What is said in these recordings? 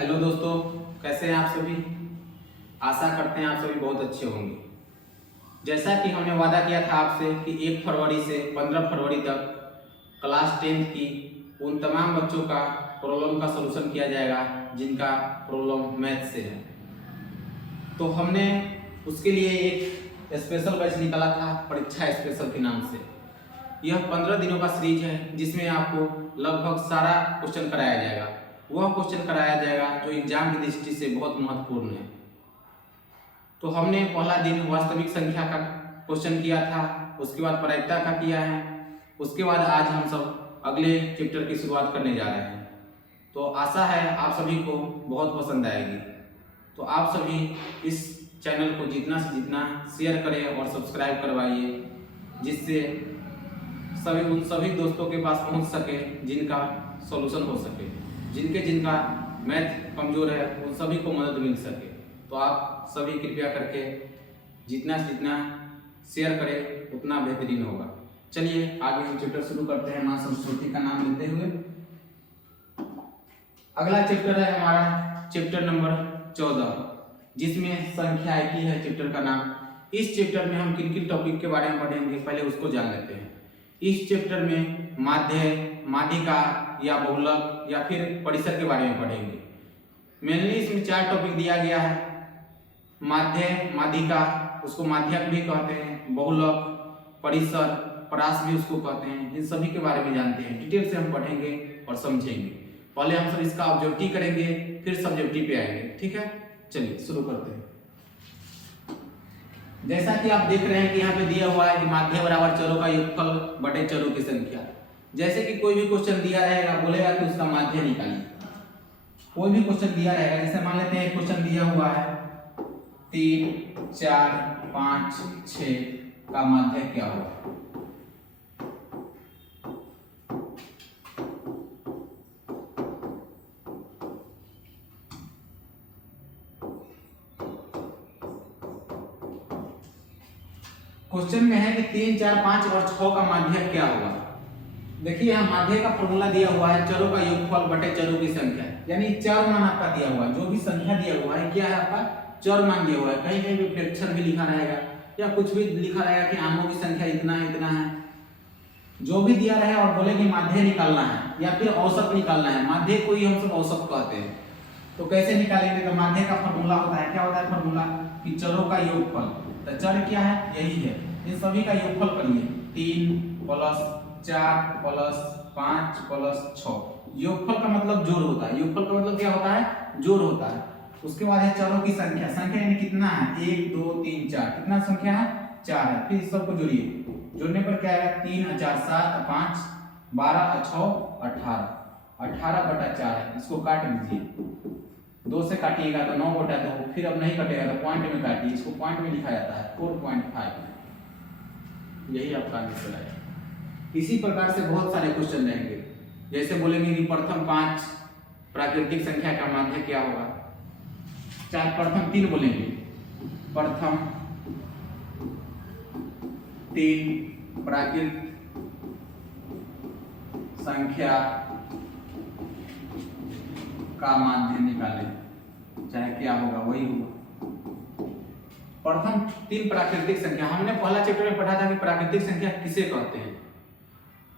Hello दोस्तों, कैसे हैं आप सभी। आशा करते हैं आप सभी बहुत अच्छे होंगे। जैसा कि हमने वादा किया था आपसे कि 1 फरवरी से 15 फरवरी तक क्लास 10th की उन तमाम बच्चों का प्रॉब्लम का सलूशन किया जाएगा जिनका प्रॉब्लम मैथ से है। तो हमने उसके लिए एक स्पेशल बैच निकाला था, परीक्षा स्पेशल के नाम से। यह 15 दिनों का सीरीज है जिसमें आपको लगभग सारा क्वेश्चन कराया जाएगा। वह क्वेश्चन कराया जाएगा जो एग्जाम की दृष्टि से बहुत महत्वपूर्ण है। तो हमने पहला दिन वास्तविक संख्या का क्वेश्चन किया था, उसके बाद प्रायिकता का किया है, उसके बाद आज हम सब अगले चैप्टर की शुरुआत करने जा रहे हैं। तो आशा है आप सभी को बहुत पसंद आएगी। तो आप सभी इस चैनल को जितना से जितना शेयर करें और सब्सक्राइब करवाइए, जिससे उन सभी दोस्तों के पास पहुंच सके जिनका सॉल्यूशन हो सके, जिनका मैथ कमजोर है उन सभी को मदद मिल सके। तो आप सभी कृपया करके जितना से जितना शेयर करें उतना बेहतरीन होगा। चलिए आगे हम चैप्टर शुरू करते हैं माँ संस्कृति का नाम लेते हुए। अगला चैप्टर है हमारा चैप्टर नंबर 14, जिसमें संख्याएं की है चैप्टर का नाम। इस चैप्टर में हम किन किन टॉपिक के बारे में पढ़ेंगे, पहले उसको जान लेते हैं। इस चैप्टर में माध्य, माध्यिका या बहुलक या फिर परिसर के बारे में पढ़ेंगे। मेनली इसमें 4 टॉपिक दिया गया है। माध्य, माध्यिका, उसको माध्यक भी कहते हैं, बहुलक, परिसर, परास भी उसको कहते हैं। इन सभी के बारे में जानते हैं, डिटेल से हम पढ़ेंगे और समझेंगे। पहले हम सब इसका ऑब्जेक्टिव करेंगे, फिर सब्जेक्टिव पे आएंगे। ठीक है, चलिए शुरू करते हैं। जैसा कि आप देख रहे हैं कि यहाँ पे दिया हुआ है कि माध्य बराबर चरों का योगफल बटे चरों की संख्या। जैसे कि कोई भी क्वेश्चन दिया रहेगा, बोलेगा कि उसका माध्य निकालिए। कोई भी क्वेश्चन दिया रहेगा, जैसे मान लेते हैं क्वेश्चन दिया हुआ है 3, 4, 5, 6 का माध्य क्या होगा। क्वेश्चन में है कि 3, 4, 5 और 6 का माध्य क्या होगा। देखिए यहाँ माध्य का फॉर्मूला दिया हुआ है चरों का योगफल बटे चरों की संख्या, यानी चर मान आपका दिया हुआ है। जो भी संख्या दिया हुआ है क्या है आपका चर मान दिया हुआ है। कहीं कहीं पे फ्रैक्शन भी लिखा रहेगा या कुछ भी लिखा रहेगा कि आमों की संख्या इतना है इतना है। जो भी दिया रहे और बोले कि माध्य निकालना है या फिर औसत निकालना है। माध्य को ही हम सब औसत कहते हैं। तो कैसे निकालेंगे, तो माध्य का फॉर्मूला होता है, क्या होता है फॉर्मूला कि चरों का योगफल। तो चर क्या है, यही है, इन सभी का योगफल करिए। 3 + 4 + 5 + 6। योगफल का मतलब जोड़ होता है। योगफल का मतलब क्या होता है, जोड़ होता है। उसके बाद है चरों की संख्या। संख्या यानी कितना है, 1 2 3 4, कितना संख्या है 4 है। फिर इस सबको जोड़िए, जोड़ने पर क्या आएगा 3 × 4 = 7, 5 12 × 6 = 18, 18/4 है। इसको काट दीजिए, 2 से काटिएगा तो 9/2। फिर अब नहीं कटेगा तो पॉइंट में काटिए, इसको पॉइंट में लिखा जाता है 4.5। यही आपका आंसर है। इसी प्रकार से बहुत सारे क्वेश्चन रहेंगे। जैसे बोलेंगे कि प्रथम 5 प्राकृतिक संख्या का माध्य क्या होगा। प्रथम 3 बोलेंगे, प्रथम 3 प्राकृतिक संख्या का माध्य निकालें, चाहे क्या होगा वही होगा। प्रथम 3 प्राकृतिक संख्या हमने पहला चैप्टर में पढ़ा था कि प्राकृतिक संख्या किसे कहते हैं।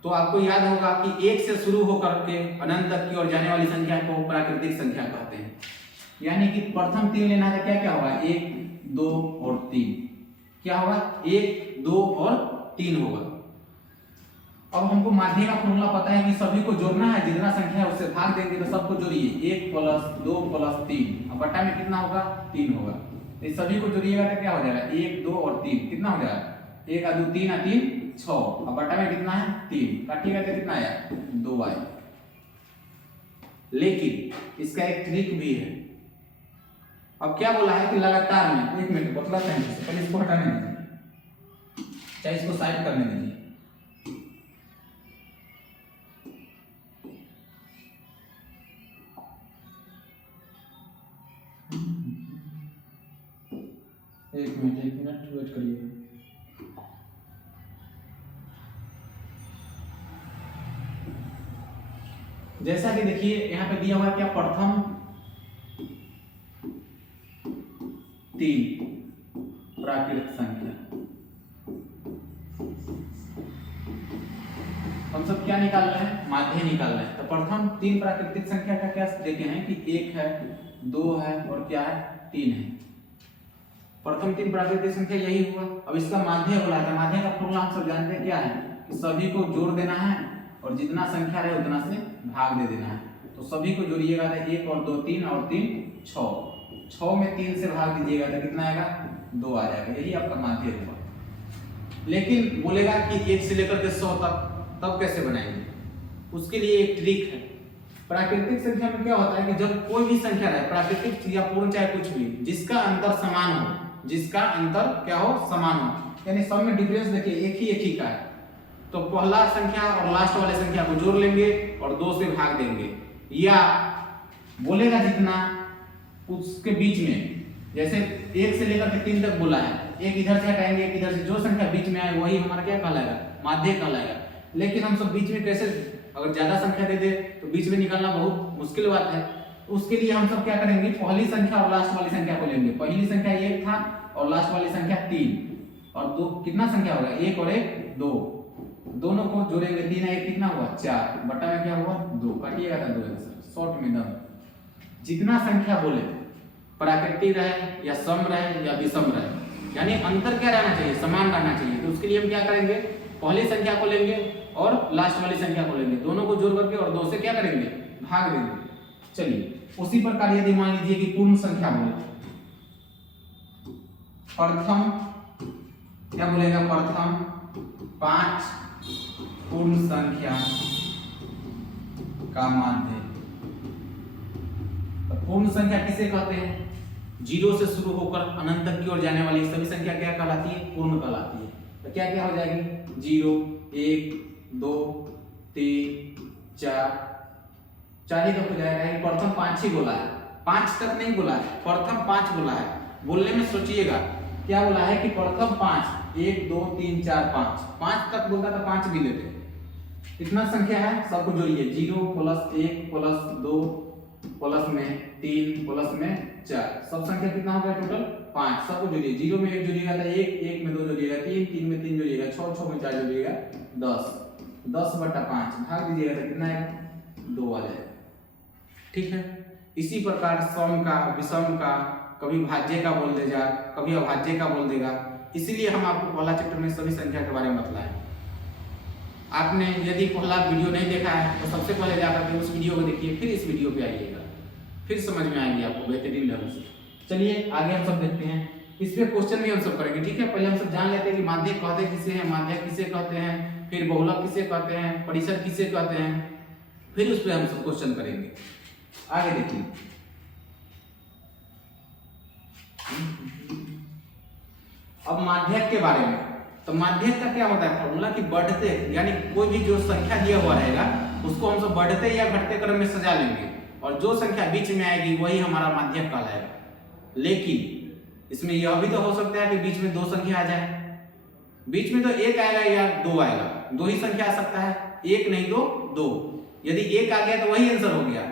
तो आपको याद होगा कि 1 से शुरू होकर के अनंत तक की ओर जाने वाली संख्या को प्राकृतिक संख्या कहते हैं। यानी कि प्रथम 3 लेना है, क्या क्या होगा 1 2 और 3। क्या होगा 1 2 और 3 होगा। अब हमको माध्य का फॉर्मूला पता है कि सभी को जोड़ना है, जितना संख्या है उससे भाग देंगे तो सबको जोड़िए। 1 + 2 + 3, अब बटा में कितना होगा 3 होगा। इस सभी को जोड़िएगा तो क्या हो जाएगा 1 2 और 3, कितना हो जाएगा 1 × 2 3 × 3 6, अब बटा में कितना है 3, काटिएगा तो कितना आया 2 आया। लेकिन इसका एक ट्रिक भी है। अब क्या बोला है कि लगातार में, 1 मिनट बतलाते हैं, पहले इसको हटाने दीजिए, चाहे इसको साइड करने दीजिए। एक मिनट वेट करिए। जैसा कि देखिए यहाँ पे दिया हुआ है क्या प्रथम 3 प्राकृत संख्या। हम सब क्या निकाल रहे हैं? माध्य निकाल रहे हैं। तो प्रथम 3 प्राकृतिक संख्या का क्या देखे हैं कि 1 है, 2 है और क्या है? 3 है। प्रथम 3 प्राकृतिक संख्या यही हुआ। अब इसका माध्य बोला था। माध्य का फॉर्मूला हम सब जानते हैं क्या है कि सभी को जोड़ देना है और जितना संख्या रहे उतना से भाग दे देना है। तो सभी को जोड़िएगा तो 1 और 2 3 और 3 6, 6 में 3 से भाग दीजिएगा तो कितना आएगा? 2 आ जाएगा। यही आपका माध्य हुआ। लेकिन बोलेगा कि 1 से लेकर के 100 तक, तब कैसे बनाएंगे? उसके लिए एक ट्रिक है। प्राकृतिक संख्या में क्या होता है कि जब कोई भी संख्या रहे, प्राकृतिक या पूर्ण चाहे कुछ भी, जिसका अंतर समान हो, जिसका अंतर क्या हो? समान हो, यानी सब में डिफरेंस देखिए एक ही का है, तो पहला संख्या और लास्ट वाले संख्या को जोड़ लेंगे और 2 से भाग देंगे। या बोलेगा जितना उसके बीच में, जैसे 1 से लेकर के 3 तक बोला है, एक इधर से हटाएंगे एक इधर से, जो संख्या बीच में आए वही हमारा क्या कहलाएगा? माध्य कहलाएगा। लेकिन हम सब बीच में कैसे, अगर ज्यादा संख्या दे दे तो बीच में निकालना बहुत मुश्किल बात है। उसके लिए हम सब क्या करेंगे? पहली संख्या और लास्ट वाली संख्या को लेंगे। पहली संख्या 1 था और लास्ट वाली संख्या 3 और 2 कितना संख्या होगा? 1 और 1 2, दोनों को जोड़ेंगे। 3 1 कितना हुआ? 4, बटा में क्या हुआ? 2, काटिएगा था 2 शॉर्ट में दम। जितना संख्या बोले, प्राकृतिक रहे या सम रहे या विषम रहे, यानी अंतर क्या रहना चाहिए? समान रहना चाहिए। तो उसके लिए हम क्या करेंगे? पहली संख्या को लेंगे और लास्ट वाली संख्या को लेंगे, दोनों को जोड़ करके और 2 से क्या करेंगे? भाग देंगे। चलिए उसी प्रकार यदि मान लीजिए कि पूर्ण संख्या बोले, प्रथम क्या बोलेगा? प्रथम 5 पूर्ण संख्या का माध्य। तो पूर्ण संख्या किसे कहते हैं? 0 से शुरू होकर अनंत तक की ओर जाने वाली सभी संख्या क्या कहलाती है? पूर्ण कहलाती है। तो क्या क्या हो जाएगी? 0 1 2 3 4, 4 ही तक हो जाएगा। प्रथम 5 ही बोला है, 5 तक नहीं बोला है, प्रथम 5 बोला है। बोलने में सोचिएगा क्या बोला है कि प्रथम 5, 1 2 3 4 5 तक बोलता तो 5 भी लेते। कितना संख्या है? सबको जोड़िए। 0 + 1 + 2 प्लस में 3 प्लस में 4, सब संख्या कितना हो गया? टोटल 5। सबको जोड़िए। 0 में 1 जोड़िएगा तो 1, 1 में 2 जोड़िएगा 3, 3 में 3 जोड़िएगा 6, 6 में 4 जोड़िएगा 10, 10/5 भाग दीजिएगा तो कितना आएगा? 2 आ जाएगा। ठीक है। इसी प्रकार सम का, विषम का, कभी भाज्य का बोल देगा, कभी अभाज्य का बोल देगा। इसीलिए हम आपको पहला चैप्टर में सभी संख्या के बारे में बतलाए। आपने यदि पहला वीडियो नहीं देखा है तो सबसे पहले जाकर के उस वीडियो को देखिए, फिर इस वीडियो पे आइएगा, फिर समझ में आएगी आपको बेहतरीन लेवल से। चलिए आगे हम सब देखते हैं। इस पे क्वेश्चन भी हम सब करेंगे। ठीक है। पहले हम सब जान लेते हैं कि माध्य कहते किसे हैं, माध्य किसे कहते हैं, फिर बहुलक किसे कहते हैं, परिसर किसे कहते हैं, फिर उस पे हम सब क्वेश्चन करेंगे। आगे देखिए। अब माध्यक के बारे में, तो माध्यक का क्या होता है फॉर्मूला कि बढ़ते, यानी कोई भी जो संख्या दिया हुआ रहेगा उसको हम सब बढ़ते या घटते क्रम में सजा लेंगे और जो संख्या बीच में आएगी वही हमारा माध्यक कहलाएगा। लेकिन इसमें यह भी तो हो सकता है कि बीच में 2 संख्या आ जाए। बीच में तो 1 आएगा या 2 आएगा, 2 ही संख्या आ सकता है, 1 नहीं तो 2। यदि 1 आ गया तो वही आंसर हो गया।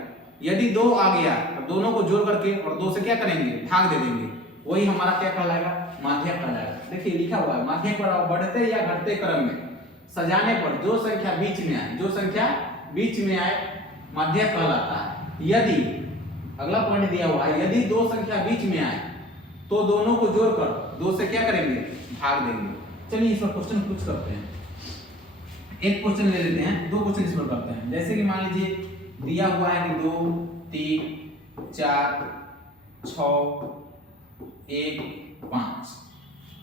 यदि 2 आ गया तो दोनों को जोड़ करके और 2 से क्या करेंगे? भाग दे देंगे, वही हमारा क्या कहलाएगा? माध्यक कहलाएगा। देखिए लिखा हुआ है माध्यक पर बढ़ते या घटते क्रम में सजाने पर जो संख्या बीच में आए, जो संख्या बीच में आए माध्यक कहलाता है। यदि अगला पॉइंट दिया हुआ है, यदि 2 संख्या बीच में आए तो दोनों को जोड़कर 2 से क्या करेंगे? भाग देंगे। चलिए इस पर क्वेश्चन कुछ करते हैं। एक क्वेश्चन ले लेते हैं, 2 क्वेश्चन इस पर करते हैं। जैसे कि मान लीजिए दिया हुआ है कि 2 3 4 6 1 5,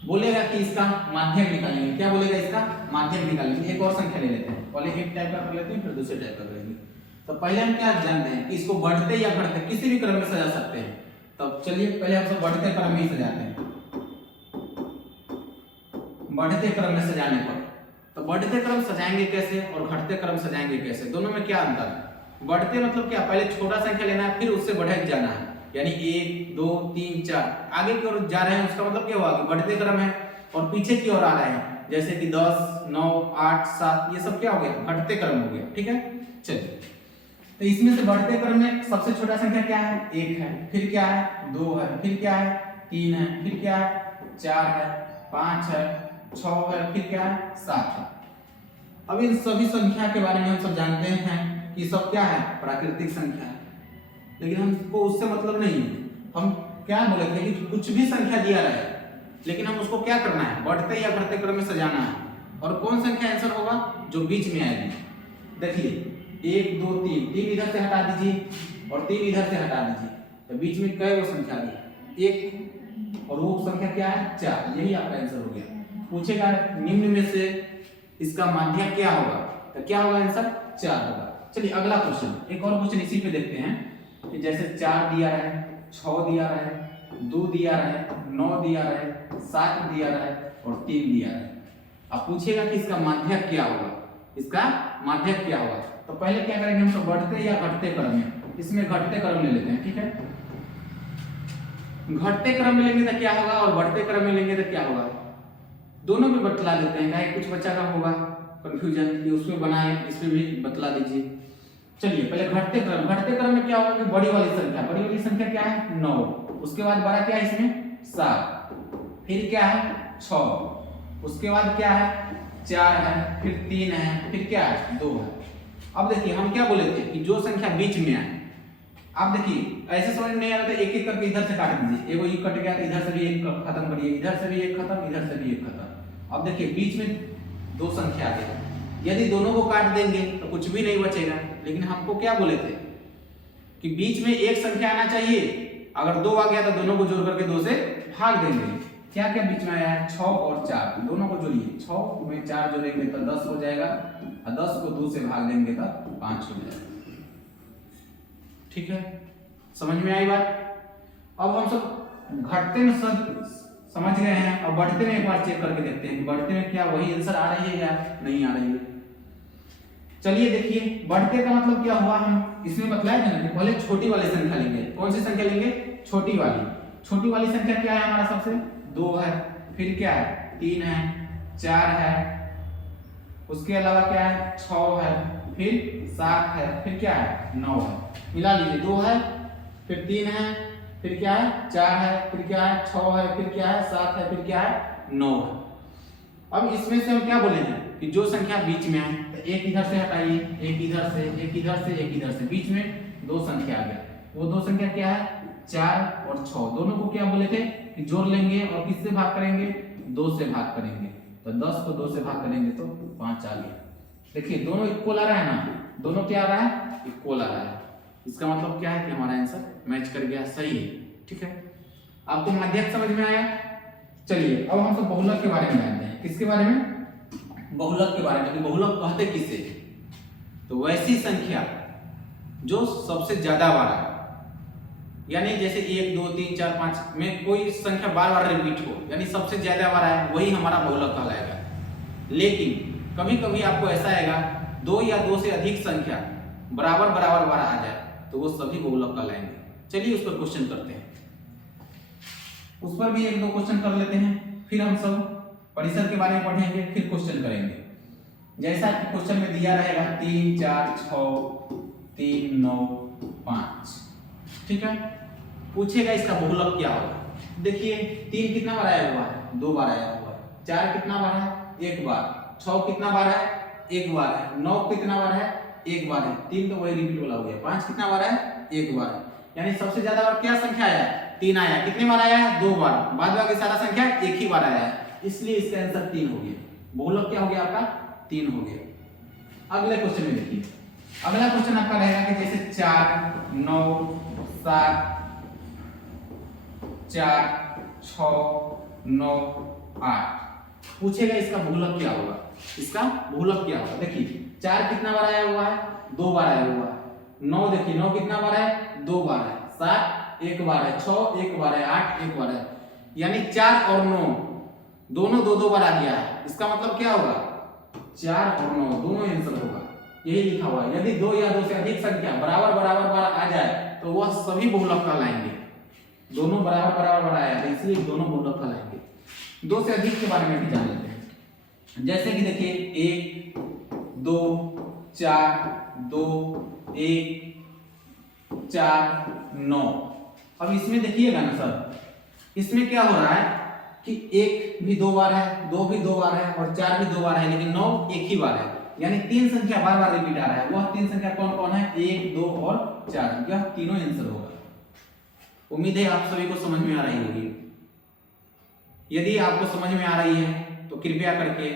बोलेगा कि इसका माध्यक निकालेंगे। क्या बोलेगा? इसका माध्यक निकालेंगे। एक और संख्या ले लेते हैं, पहले एक टाइप का कर लेते हैं फिर दूसरे टाइप का करेंगे। तो पहले हम क्या जानते हैं कि इसको बढ़ते या घटते किसी भी क्रम में सजा सकते हैं। तब चलिए पहले हम सब बढ़ते क्रम में ही सजाते हैं। बढ़ते क्रम में सजाने पर, तो बढ़ते क्रम सजाएंगे कैसे और घटते क्रम सजाएंगे कैसे, दोनों में क्या अंतर है? बढ़ते मतलब क्या? पहले छोटा संख्या लेना है फिर उससे बढ़े जाना है, यानी 1 2 3 4 आगे की ओर जा रहे हैं। उसका मतलब क्या हुआ कि बढ़ते क्रम है। और पीछे की ओर आ रहे हैं, जैसे कि 10 9 8 7, ये सब क्या हो गया? घटते क्रम हो गया। ठीक है। चलिए तो इसमें से बढ़ते क्रम में सबसे छोटा संख्या क्या है? 1 है, फिर क्या है? 2 है, फिर क्या है? 3 है, फिर क्या है 4 है, 5 है, 6 है, फिर क्या है 7 है। अब इन सभी संख्या के बारे में हम सब जानते हैं कि सब क्या है प्राकृतिक संख्या है, लेकिन हमको उससे मतलब नहीं है। हम क्या बोले थे कि कुछ भी संख्या दिया रहे, लेकिन हम उसको क्या करना है बढ़ते या घटते क्रम में सजाना है। और कौन संख्या आंसर होगा जो बीच में आएगी। देखिए 1 2 3, 3 इधर से हटा दीजिए और 3 इधर से हटा दीजिए, तो बीच में कै वो संख्या दी 1 और वो संख्या क्या है 4। यही आपका आंसर हो गया। पूछेगा निम्न में से इसका माध्यक क्या होगा, तो क्या होगा आंसर 4 होगा। चलिए अगला क्वेश्चन, एक और क्वेश्चन इसी पे देखते हैं कि जैसे 4 दिया रहा है, 6 दिया रहा है, 2 दिया रहा है, 9 दिया रहा है, 7 दिया रहा है और 3 दिया रहा है। अब पूछेगा कि इसका माध्यक क्या होगा, इसका माध्यक क्या होगा। तो पहले क्या करेंगे हम, तो बढ़ते या घटते क्रम में, इसमें घटते क्रम ले लेते हैं, ठीक है। घटते क्रम में लेंगे तो क्या होगा और बढ़ते क्रम में लेंगे तो क्या होगा, दोनों में बतला देते हैं। कहीं कुछ बच्चा का होगा कंफ्यूजन कि उसमें बनाए, इसमें भी बतला दीजिए। चलिए पहले घटते क्रम में क्या होगा कि बड़ी वाली संख्या क्या है 9, उसके बाद बड़ा क्या है इसमें 7, फिर क्या है 6, उसके बाद क्या है 4 है, फिर 3 है, फिर क्या है 2 है। अब देखिए हम क्या बोले थे कि जो संख्या बीच में आए, आप देखिए ऐसे समझ नहीं आ रहा था, एक एक करके इधर से काट दीजिए, एगो ये कट गया तो इधर से भी एक खत्म करिए, इधर से भी एक खत्म, इधर से भी एक खत्म। अब देखिए बीच में 2 संख्या आ गया, यदि दोनों को काट देंगे तो कुछ भी नहीं बचेगा। लेकिन हमको क्या बोले थे कि बीच में एक संख्या आना चाहिए, अगर 2 आ गया तो दोनों को जोड़ करके 2 से भाग देंगे। क्या क्या बीच में आया है 6 और 4, दोनों को जोड़िए, 6 में 4 जोड़ेंगे तो 10 हो जाएगा और 10 को 2 से भाग देंगे तो 5 हो जाएगा। ठीक है, समझ में आई बात। अब हम सब घटते में सब समझ गए हैं, और बढ़ते में एक बार चेक करके देखते हैं बढ़ते में क्या वही आंसर आ रही है या नहीं आ रही है। चलिए देखिए बढ़ते का मतलब क्या हुआ, हम इसमें बतलाया था ना कि पहले छोटी वाली संख्या लेंगे। कौन सी संख्या लेंगे, छोटी वाली संख्या क्या है हमारा सबसे 2 है, फिर क्या है 3 है, 4 है, उसके अलावा क्या है 6 है, फिर 7 है, फिर क्या है 9 है। मिला लीजिए 2 है, फिर 3 है, फिर क्या है 4 है, फिर क्या है 6 है, फिर क्या है 7 है, फिर क्या है 9 है। अब इसमें से हम क्या बोलेंगे कि जो संख्या बीच में है तो एक इधर से हटाइए, एक इधर से, एक इधर से, एक इधर से, बीच में 2 संख्या आ गया। वो 2 संख्या क्या है 4 और 6, दोनों को क्या बोले थे कि जोड़ लेंगे और किससे भाग करेंगे 2 से भाग करेंगे, तो 10 को 2 से भाग करेंगे तो 5 आ गया। देखिए दोनों इक्वल आ रहा है ना, दोनों क्या आ रहा है इक्वल आ रहा है। इसका मतलब क्या है कि हमारा आंसर मैच कर गया, सही है। ठीक है, आपको माध्यक समझ में आया। चलिए अब हम सब बहुलक के बारे में जानते हैं। किसके बारे में, बहुलक के बारे में। बहुलक कहते किसे, तो वैसी संख्या जो सबसे ज्यादा बार आए, यानी जैसे 1 2 3 4 5 में कोई संख्या बार बार रिपीट हो, यानी सबसे ज्यादा बार आए, वही हमारा बहुलक कहलाएगा। लेकिन कभी कभी आपको ऐसा आएगा 2 या 2 से अधिक संख्या बराबर बार आ जाए, तो वो सभी बहुलक कहलाएंगे। चलिए उस पर क्वेश्चन करते हैं, उस पर भी 1 2 क्वेश्चन कर लेते हैं, फिर हम सब परिसर के बारे में पढ़ेंगे, फिर क्वेश्चन करेंगे। जैसा कि क्वेश्चन में दिया रहेगा 3 4 6 3 9 5, ठीक है। पूछेगा इसका बहुलक क्या होगा। देखिए 3 कितना बार आया हुआ है 2 बार आया हुआ है, 4 कितना बार है 1 बार, 6 कितना बार है 1 बार है, 9 कितना बार है 1 बार है, 3 तो वही रिपीट वाला हो गया, 5 कितना बार है 1 बार है। यानी सबसे ज्यादा बार क्या संख्या आया 3 आया। कितने बार आया है 2 बार, बाद बाकी सारा संख्या एक ही बार आया है, इसलिए इसका आंसर 3 हो गया। बहुलक क्या हो गया आपका 3 हो गया। अगले क्वेश्चन में देखिए, अगला क्वेश्चन आपका रहेगा कि जैसे 4 9 7 4 6 9 8, पूछेगा इसका बहुलक क्या होगा। इसका बहुलक क्या होगा, देखिए 4 कितना बार आया हुआ है 2 बार आया हुआ है, 9 देखिए 9 कितना बार है 2 बार है, 7 1 बार है, 6 1 बार है, 8 1 बार है, यानी 4 और 9 दोनों 2 बार आ गया है। इसका मतलब क्या होगा 4 और 9 दोनों आंसर होगा, यही लिखा हुआ है। यदि 2 या 2 से अधिक संख्या बराबर बार आ जाए तो वह सभी बहुलक कहलाएंगे। दोनों बराबर आया है, इसलिए दोनों बहुलक कहलाएंगे। 2 से अधिक के बारे में भी जान लेते हैं। जैसे कि देखिए 1 2 4 2 1 4 9। अब इसमें देखिएगा ना सर, इसमें क्या हो रहा है कि 1 भी 2 बार है, 2 भी 2 बार है और 4 भी 2 बार है, लेकिन 9 एक ही बार है। यानी 3 संख्या बार बार रिपीट आ रहा है। वह 3 संख्या कौन कौन है? 1, 2 और 4। यह तीनों आंसर होगा। उम्मीद है आप सभी को समझ में आ रही होगी। यदि आपको समझ में आ रही है तो कृपया करके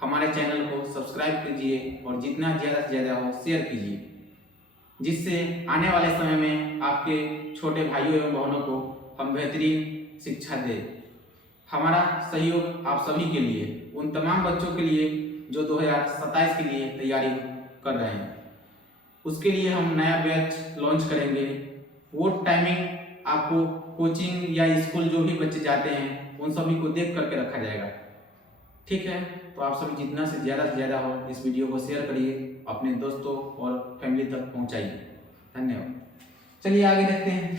हमारे चैनल को सब्सक्राइब कीजिए और जितना ज़्यादा से ज़्यादा हो शेयर कीजिए, जिससे आने वाले समय में आपके छोटे भाइयों एवं बहनों को हम बेहतरीन शिक्षा दें। हमारा सहयोग आप सभी के लिए, उन तमाम बच्चों के लिए जो 2027 के लिए तैयारी कर रहे हैं, उसके लिए हम नया बैच लॉन्च करेंगे। वो टाइमिंग आपको कोचिंग या स्कूल जो भी बच्चे जाते हैं उन सभी को देख करके रखा जाएगा। ठीक है, तो आप सभी जितना से ज़्यादा हो इस वीडियो को शेयर करिए, अपने दोस्तों और फैमिली तक पहुंचाइए। धन्यवाद। चलिए आगे देखते हैं।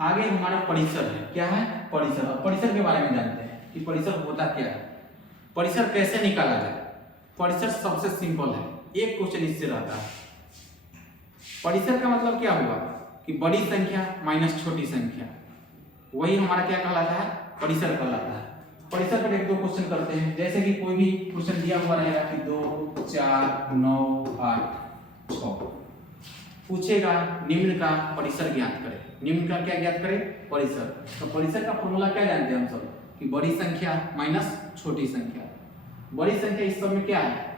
आगे हमारा परिसर है। क्या है? परिसर। और परिसर के बारे में जानते हैं कि परिसर होता क्या है, परिसर कैसे निकाला जाए। परिसर सबसे सिंपल है, एक क्वेश्चन इससे रहता है। परिसर का मतलब क्या हुआ कि बड़ी संख्या माइनस छोटी संख्या, वही हमारा क्या कहलाता है? परिसर कहलाता है। परिसर पर 1-2 क्वेश्चन करते हैं। जैसे कि कोई भी क्वेश्चन दिया हुआ रहेगा कि 2, 4, 9, 8, 6 पूछेगा निम्न का परिसर ज्ञात करें। निम्न का क्या ज्ञात करें? परिसर। तो परिसर का फॉर्मूला क्या जानते हैं हम सब कि बड़ी संख्या माइनस छोटी संख्या। बड़ी संख्या इस सब में क्या है?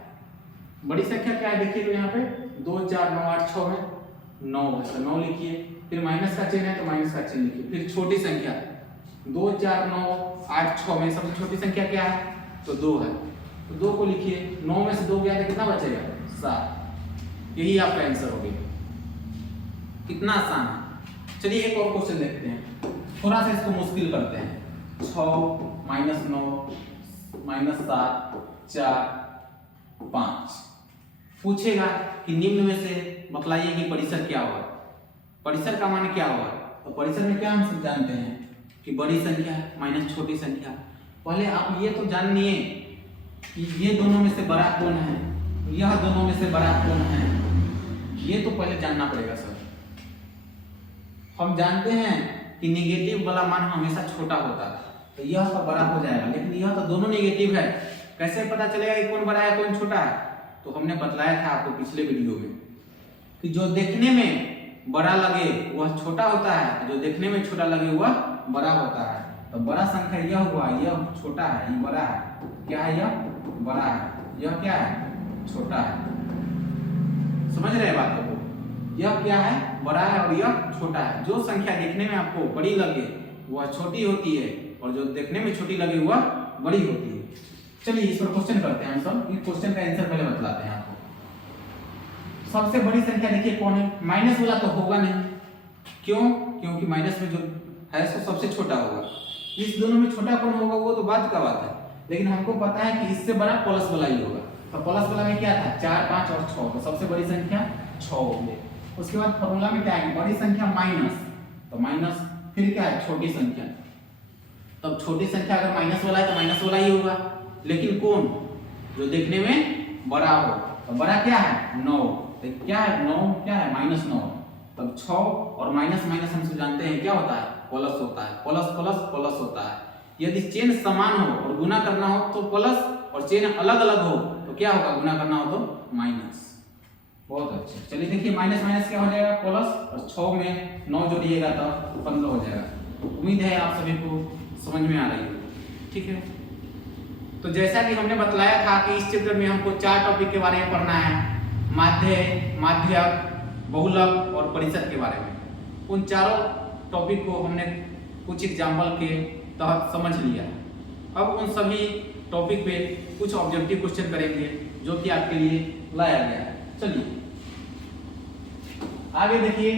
बड़ी संख्या क्या है? देखिए तो यहाँ पे 2, 4, 9, 8, 6 में 9 है तो 9 लिखिए, फिर माइनस का चिन्ह है तो माइनस का चिन्ह लिखिए। फिर छोटी संख्या 2, 4, 9, 8, 6 में सबसे छोटी संख्या क्या है? तो 2 है तो 2 को लिखिए। 9 में से 2 गया तो कितना बचेगा? 7। यही आपका आंसर हो गया। कितना आसान है। चलिए एक और क्वेश्चन देखते हैं, थोड़ा सा इसको मुश्किल करते हैं। 6 माइनस 9 माइनस 7 4 5 पूछेगा कि निम्न में से बतलाइए कि परिसर क्या होगा। परिसर का मान क्या होगा? तो परिसर में क्या हम सब जानते हैं कि बड़ी संख्या माइनस छोटी संख्या। पहले आप ये तो जानिए कि ये दोनों में से बड़ा कौन है, यह दोनों में से बड़ा कौन है, ये तो पहले जानना पड़ेगा सर। हम जानते हैं कि नेगेटिव वाला मान हमेशा छोटा होता है तो यह तो बड़ा हो जाएगा, लेकिन यह तो दोनों नेगेटिव है। कैसे पता चलेगा कि कौन बड़ा है कौन छोटा है? तो हमने बतलाया था आपको पिछले वीडियो में कि जो देखने में बड़ा लगे वह छोटा होता है, जो देखने में छोटा लगे वह बड़ा होता है। तो बड़ा संख्या यह हुआ, यह छोटा है, ये बड़ा है। क्या है? यह बड़ा है, यह क्या है? छोटा है। समझ रहे बात को? यह क्या है? बड़ा है और यह छोटा है। जो संख्या देखने में आपको बड़ी लगे वह छोटी होती है और जो देखने में छोटी लगे वह बड़ी होती है। चलिए इस पर क्वेश्चन करते हैं हम सब। इस क्वेश्चन का आंसर पहले बतलाते हैं आपको। सबसे बड़ी संख्या देखिए कौन है? माइनस वाला तो होगा नहीं। क्यों? क्योंकि माइनस में जो है सो सबसे छोटा होगा। इस दोनों में छोटा कौन होगा वो तो बात का बात है, लेकिन हमको पता है कि इससे बड़ा प्लस वाला ही होगा। तो प्लस वाला में क्या था? 4, 5 और 6, तो सबसे बड़ी संख्या 6 होगी। उसके बाद फॉर्मूला में क्या है? बड़ी संख्या माइनस, तो माइनस फिर क्या है? छोटी संख्या। तब छोटी संख्या अगर माइनस वाला है तो माइनस वाला ही होगा, लेकिन कौन? जो देखने में बड़ा हो। तो बड़ा क्या है? 9। तो क्या है? 9 क्या है? -9। तब 6 और माइनस माइनस हम सब जानते हैं क्या होता है? प्लस होता है। प्लस प्लस प्लस होता है। यदि चेन समान हो और गुना करना हो तो प्लस, और चेन अलग अलग हो तो क्या होगा? गुना करना हो तो माइनस। बहुत अच्छे। चलिए देखिए माइनस माइनस क्या हो जाएगा? प्लस, और 6 में 9 जोड़िएगा तो 15 हो जाएगा। उम्मीद है आप सभी को समझ में आ रही है। ठीक है, तो जैसा कि हमने बतलाया था कि इस चित्र में हमको 4 टॉपिक के बारे में पढ़ना है, माध्य, माध्यक, बहुलक और परिसर के बारे में। उन चारों टॉपिक को हमने कुछ एग्जाम्पल के तहत समझ लिया। अब उन सभी टॉपिक पे कुछ ऑब्जेक्टिव क्वेश्चन करेंगे जो कि आपके लिए लाया गया है। चलिए आगे देखिए,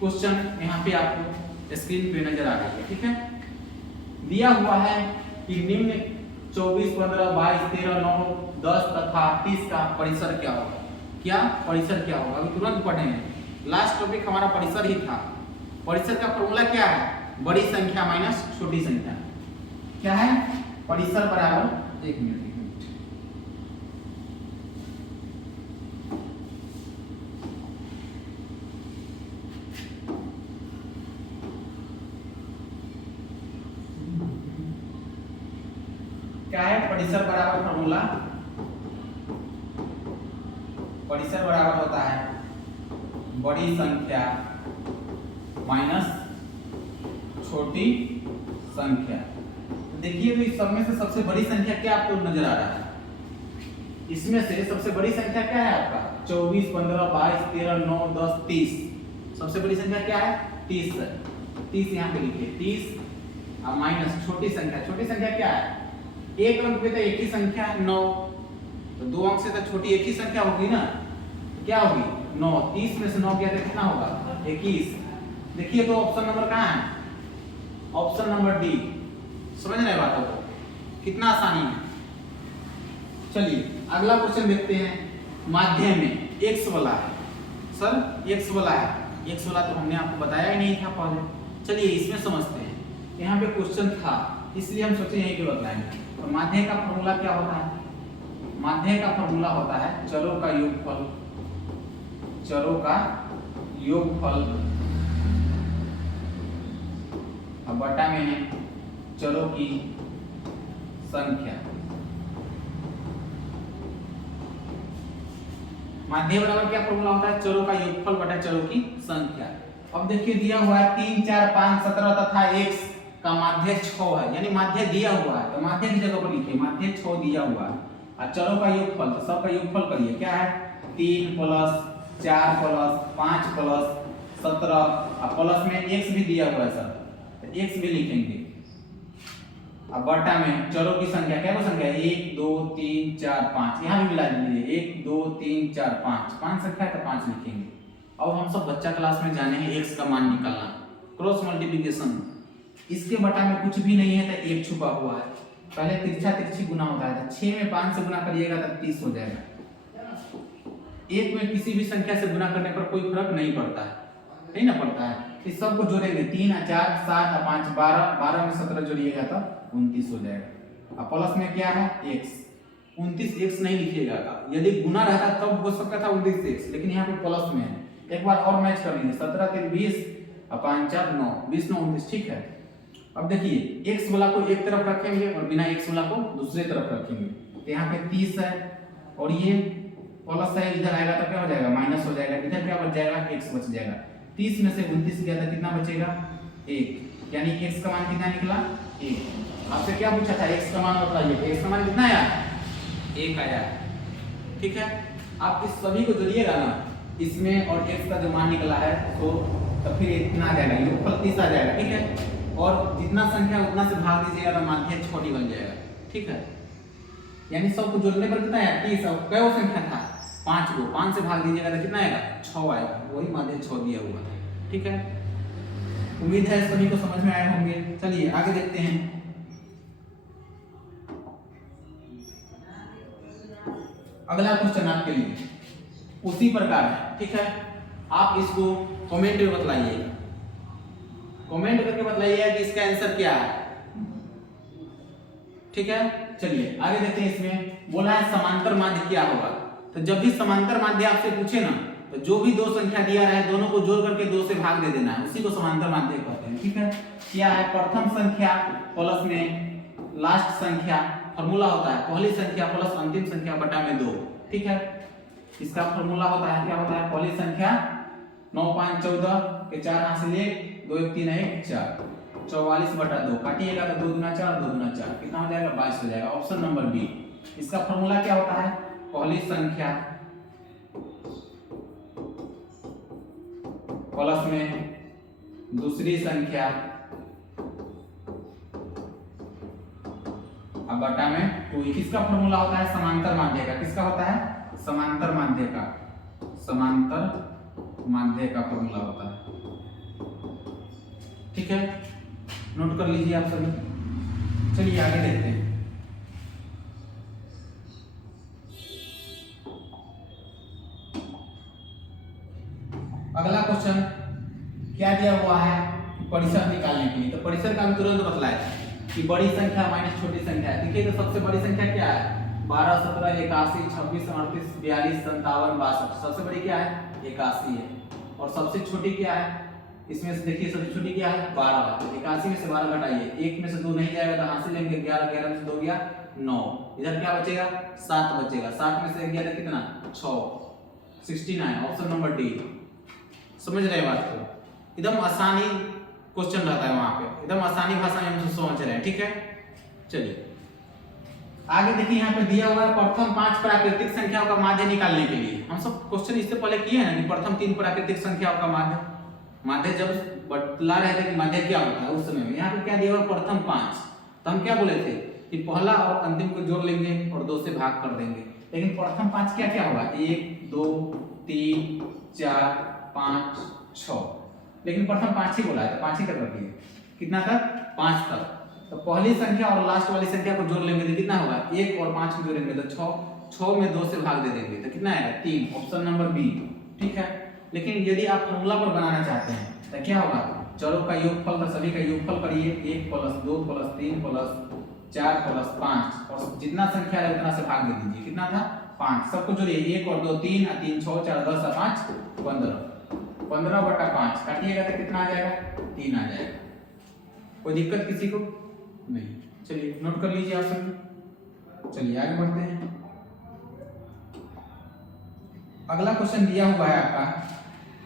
क्वेश्चन यहाँ पे आपको स्क्रीन पे नजर आ रहा है। ठीक है, दिया हुआ है कि निम्न 24, 15, 22, 13, 9, 10 तथा 30 का परिसर क्या होगा। क्या परिसर क्या होगा? अभी तुरंत पढ़ेंगे। लास्ट टॉपिक हमारा परिसर ही था। परिसर का फॉर्मूला क्या है? बड़ी संख्या माइनस छोटी संख्या। क्या है? परिसर बराबर, एक मिनट क्या है, परिसर बराबर फॉर्मूला, परिसर बराबर होता है बड़ी संख्या माइनस छोटी संख्या। देखिए तो इस सब में से सबसे बड़ी संख्या क्या आपको नजर आ रहा है, इसमें से सबसे बड़ी संख्या क्या है आपका 24, 15, 22, 13, 9, 10, 30। सबसे बड़ी संख्या क्या है 30 है। 30 यहाँ पे लिखिए 30 और माइनस छोटी संख्या क्या है, एक अंक पे तो एक ही संख्या 9, तो 2 अंक से तो छोटी एक ही संख्या होगी ना, क्या होगी 9। 30 में से 9 गया तो कितना होगा 21। देखिए तो ऑप्शन नंबर कहाँ है, ऑप्शन नंबर डी। समझ रहे बातों को, कितना आसानी है। चलिए अगला क्वेश्चन देखते हैं। माध्यम में x वाला है, सर x वाला है, x वाला तो हमने आपको बताया ही नहीं था पहले। चलिए इसमें समझते हैं, यहाँ पे क्वेश्चन था इसलिए हम सोचे यहीं पे बतलाएंगे। तो माध्य का फॉर्मूला क्या होता है, माध्य का फॉर्मूला होता है चरों का योगफल, चरों का योगफल अब बटा में है चरों की संख्या। माध्य बराबर क्या फॉर्मूला होता है, चरों का योगफल बटा चरों की संख्या। अब देखिए दिया हुआ है 3, 4, 5, 17 तथा x का माध्य 6 है, यानी माध्य दिया हुआ है तो माध्य की जगह पर लिखिए माध्य 6 दिया हुआ है। और चरों का योगफल, तो सबका योगफल करिए, क्या है 3 + 4 + 5 + 17 और प्लस में x भी दिया हुआ है सर, तो x भी लिखेंगे। अब बटा में चरों की संख्या, क्या वो संख्या 1, 2, 3, 4, 5, यहाँ भी मिला दीजिए 1, 2, 3, 4, 5, 5 संख्या है तो 5 लिखेंगे। अब हम सब बच्चा क्लास में जाने हैं x का मान निकालना, क्रॉस मल्टीप्लिकेशन। इसके बटा में कुछ भी नहीं है तो 1 छुपा हुआ है, पहले तिरछा तिरछी गुना होता है, तो 6 में 5 से गुना करिएगा तो 30 हो जाएगा। 1 में किसी भी संख्या से गुना करने पर कोई फर्क नहीं पड़ता है, नहीं ना पड़ता है। इस सबको जोड़ेंगे 3 और 4, 7 और 5, 12, 12 में 17 जोड़िएगा तो 29 हो जाएगा। अब प्लस में क्या है x, 29x नहीं लिखिएगा, यदि गुना रहता तब हो सकता था 29x, लेकिन यहाँ पे प्लस में है। एक बार और मैच कर लीजिए, 17 3 20 और 5 4 9, 20 9 19, ठीक है। अब देखिए x वाला को एक तरफ रखेंगे और बिना x वाला को दूसरे तरफ रखेंगे, तो यहाँ पे 30 है और ये प्लस है, इधर आएगा तो क्या हो जाएगा माइनस हो जाएगा, इधर क्या बच जाएगा x बच जाएगा। 30 में से 29 गया था, कितना बचेगा 1, यानी x का मान कितना निकला 1। आपसे क्या पूछा था x का मान बताइए, x का मान कितना आया 1 आया, ठीक है। आप इस सभी को जोड़िएगा ना, इसमें और x का जो मान निकला है तो फिर इतना आ जाएगा, योगफल 30 आ जाएगा, ठीक है। और जितना संख्या उतना से भाग दीजिएगा तो माध्य छोटी बन जाएगा, ठीक है। यानी सबको जोड़ने पर कितना आया 30, और क्या संख्या था 5 को 5 से भाग दीजिएगा तो कितना आएगा 6 आएगा, वही माध्य 6 दिया हुआ है, ठीक है। उम्मीद है सभी को समझ में आए होंगे। चलिए आगे देखते हैं। अगला क्वेश्चन आपके लिए उसी प्रकार है, ठीक है। आप इसको कमेंट में बतलाइएगा, कमेंट करके बताइएगा कि इसका आंसर क्या है, ठीक है। चलिए आगे देखते हैं। इसमें बोला है समांतर माध्य क्या होगा, तो जब भी समांतर माध्य आपसे पूछे ना, तो जो भी दो संख्या दिया रहे दोनों को जोड़ करके 2 से भाग दे देना है, उसी को समांतर माध्य कहते हैं, ठीक है। क्या है प्रथम संख्या प्लस में लास्ट संख्या, फॉर्मूला होता है पहली संख्या प्लस अंतिम संख्या बटा में 2, ठीक है। इसका फॉर्मूला होता है, क्या होता है पहली संख्या 9 5 14 के 4 हासिल 1 2 1 3 1 4, 44 बटा 2 काटिएगा तो 2 दूना 4 2 दूना 4, कितना हो जाएगा 22 हो जाएगा। Option number B. इसका फॉर्मूला क्या होता है पहली संख्या प्लस में दूसरी संख्या अब बटा में 2। किसका फॉर्मूला होता है समांतर माध्य का, किसका होता है समांतर माध्य का, समांतर माध्य का फॉर्मूला होता है, ठीक है। नोट कर लीजिए आप सभी। चलिए आगे देखते हैं। अगला क्वेश्चन क्या दिया हुआ है परिसर निकालने के लिए, तो परिसर का भी तुरंत बतलाया कि बड़ी संख्या माइनस छोटी संख्या है। देखिए तो सबसे बड़ी संख्या क्या है 12 17 81 26 38 42 57 62, सबसे बड़ी क्या है 81 है। और सबसे छोटी क्या है इसमें से, देखिए सबसे छोटी क्या है 12 है, तो 81 में से 12 घटाइए, 1 में से 2 नहीं जाएगा तो हासिल लेंगे 11 11 में से 2 गया 9, इधर क्या बचेगा 7 बचेगा, 7 में से गया था कितना 6, 69, ऑप्शन नंबर डी। समझ रहे बात को, एकदम आसानी क्वेश्चन रहता है वहां पे, एकदम आसानी भाषा में हम समझ रहे हैं, ठीक है। चलिए आगे देखिए, यहाँ पे दिया हुआ है प्रथम 5 प्राकृतिक संख्याओं का माध्य निकालने के लिए। हम सब क्वेश्चन इससे पहले किए हैं ना कि प्रथम 3 प्राकृतिक संख्याओं का माध्य जब बतला रहे थे कि माध्य क्या होता है उस समय में, यहाँ पे क्या दिया हुआ प्रथम 5, तो हम क्या बोले थे कि पहला और अंतिम को जोड़ लेंगे और 2 से भाग कर देंगे। लेकिन प्रथम 5 क्या क्या होगा 1 2 3 4 5 6, लेकिन प्रथम 5 ही बोला है तो 5 ही तक रखिए, कितना तक 5 तक। तो पहली संख्या और लास्ट वाली संख्या को जोड़ लेंगे तो कितना होगा 1 और 5 को जोड़ेंगे तो 6, 6 में 2 से भाग दे देंगे तो कितना आएगा 3, ऑप्शन नंबर बी, ठीक है। लेकिन यदि आप फॉर्मूला पर बनाना चाहते हैं तो क्या होगा, चरों का योगफल का सभी का योगफल करिए, 1 + 2 + 3 + 4 + 5 और जितना संख्या है उतना से भाग दे दीजिए, कितना था 5, सबको जोड़िए 1 और 2 3 और 3 6 4 10 और 5 15, 15/5 काटिएगा तो कितना आ जाएगा 3 आ जाएगा। कोई दिक्कत किसी को नहीं, चलिए नोट कर लीजिए आप सब। चलिए आगे बढ़ते हैं। अगला क्वेश्चन दिया हुआ है आपका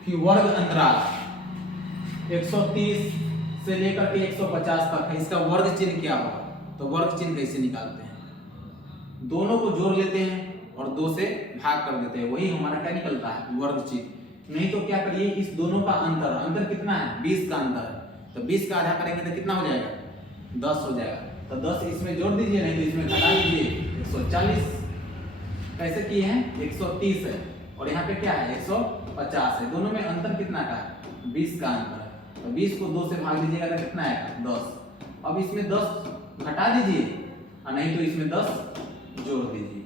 कि वर्ग अंतराल 130 से लेकर के 150 तक है, इसका वर्ग चिन्ह क्या होगा, तो वर्ग चिन्ह कैसे निकालते हैं, दोनों को जोड़ लेते हैं और 2 से भाग कर देते हैं, वही हमारा क्या निकलता है वर्ग चिन्ह। नहीं तो क्या करिए, इस दोनों का अंतर कितना है 20 का अंतर है, तो 20 का आधा करेंगे तो कितना हो जाएगा 10 हो जाएगा, तो 10 इसमें जोड़ दीजिए, नहीं तो इसमें घटा दीजिए 140। कैसे किए हैं 130 है और यहाँ पे क्या है 150 है, दोनों में अंतर कितना का है 20 का अंतर है, तो 20 को 2 से भाग दीजिएगा तो कितना आएगा 10। अब इसमें 10 घटा दीजिए और नहीं तो इसमें 10 जोड़ दीजिए,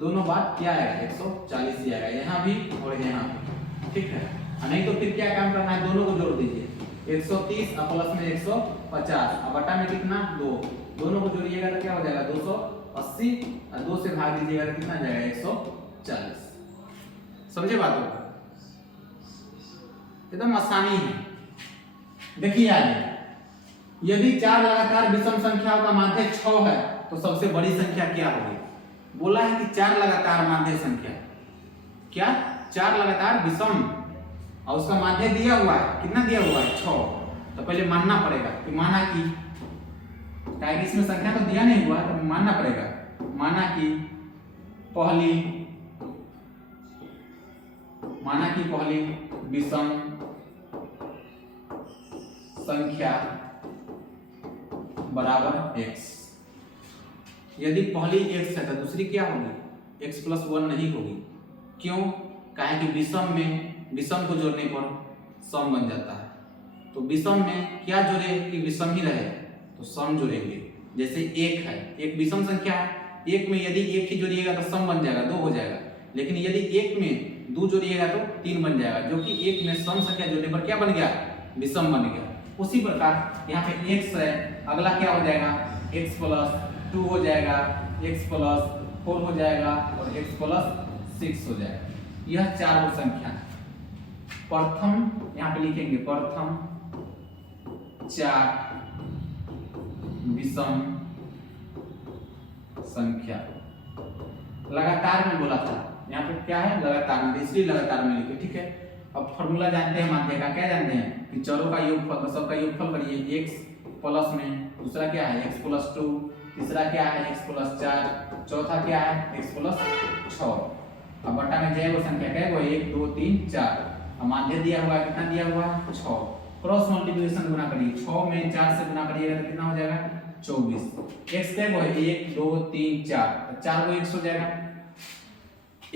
दोनों बात क्या आएगा 140 ही आएगा, यहाँ भी और यहाँ भी, ठीक है। और नहीं तो फिर क्या काम करना है, दोनों को जोड़ दीजिए, 130 और प्लस में 150 और बटा में कितना 2, दोनों को जोड़िएगा तो क्या हो जाएगा 280 और 2 से भाग दीजिएगा तो कितना जाएगा 140। समझे बातों को, एकदम आसानी है। देखिए आगे, यदि 4 लगातार विषम संख्याओं का माध्य 6 है तो सबसे बड़ी संख्या क्या होगी। बोला है कि 4 लगातार माध्य संख्या, क्या 4 लगातार विषम और उसका माध्य दिया हुआ है, कितना दिया हुआ है 6, तो पहले मानना पड़ेगा कि माना कि इसमें संख्या तो दिया नहीं हुआ है तो मानना पड़ेगा, माना कि पहली विषम संख्या बराबर x, यदि पहली x है तो दूसरी क्या होगी x + 1 नहीं होगी, क्यों, काहे कि विषम को जोड़ने पर सम बन जाता है, तो विषम में क्या जोड़े कि विषम ही रहे तो सम जोड़ेंगे। जैसे 1 है, एक विषम संख्या है, 1 में यदि 1 ही जोड़िएगा तो सम बन जाएगा 2 हो जाएगा, लेकिन यदि 1 में 2 जोड़िएगा तो 3 बन जाएगा, जो कि 1 में सम संख्या जोड़ने पर क्या बन गया विषम बन गया। उसी प्रकार यहाँ पे x है, अगला क्या हो जाएगा x + 2 हो जाएगा, x + 4 हो जाएगा और x + 6 हो जाएगा। यह 4 वो संख्या प्रथम, यहाँ पे लिखेंगे प्रथम 4 विषम संख्या, लगातार में बोला था, यहाँ पे क्या है लगातार में, इसलिए लगातार में लिखे, ठीक है। अब फॉर्मूला जानते हैं माध्य का, क्या जानते हैं कि चरों का योगफल, तो सबका योगफल करिए, x प्लस में दूसरा क्या है x + 2, तीसरा क्या है x + 4, चौथा क्या है x + 6, अब बटा में जैव संख्या क्या है वो 1 2 3 4, अब माध्य दिया हुआ है, कितना दिया हुआ है 6, क्रॉस मल्टीप्लिकेशन गुना करिए, 6 में 4 से गुना करिएगा तो कितना हो जाएगा 24, x क्या है 1 2 3 4, तो 4 को x हो जाएगा,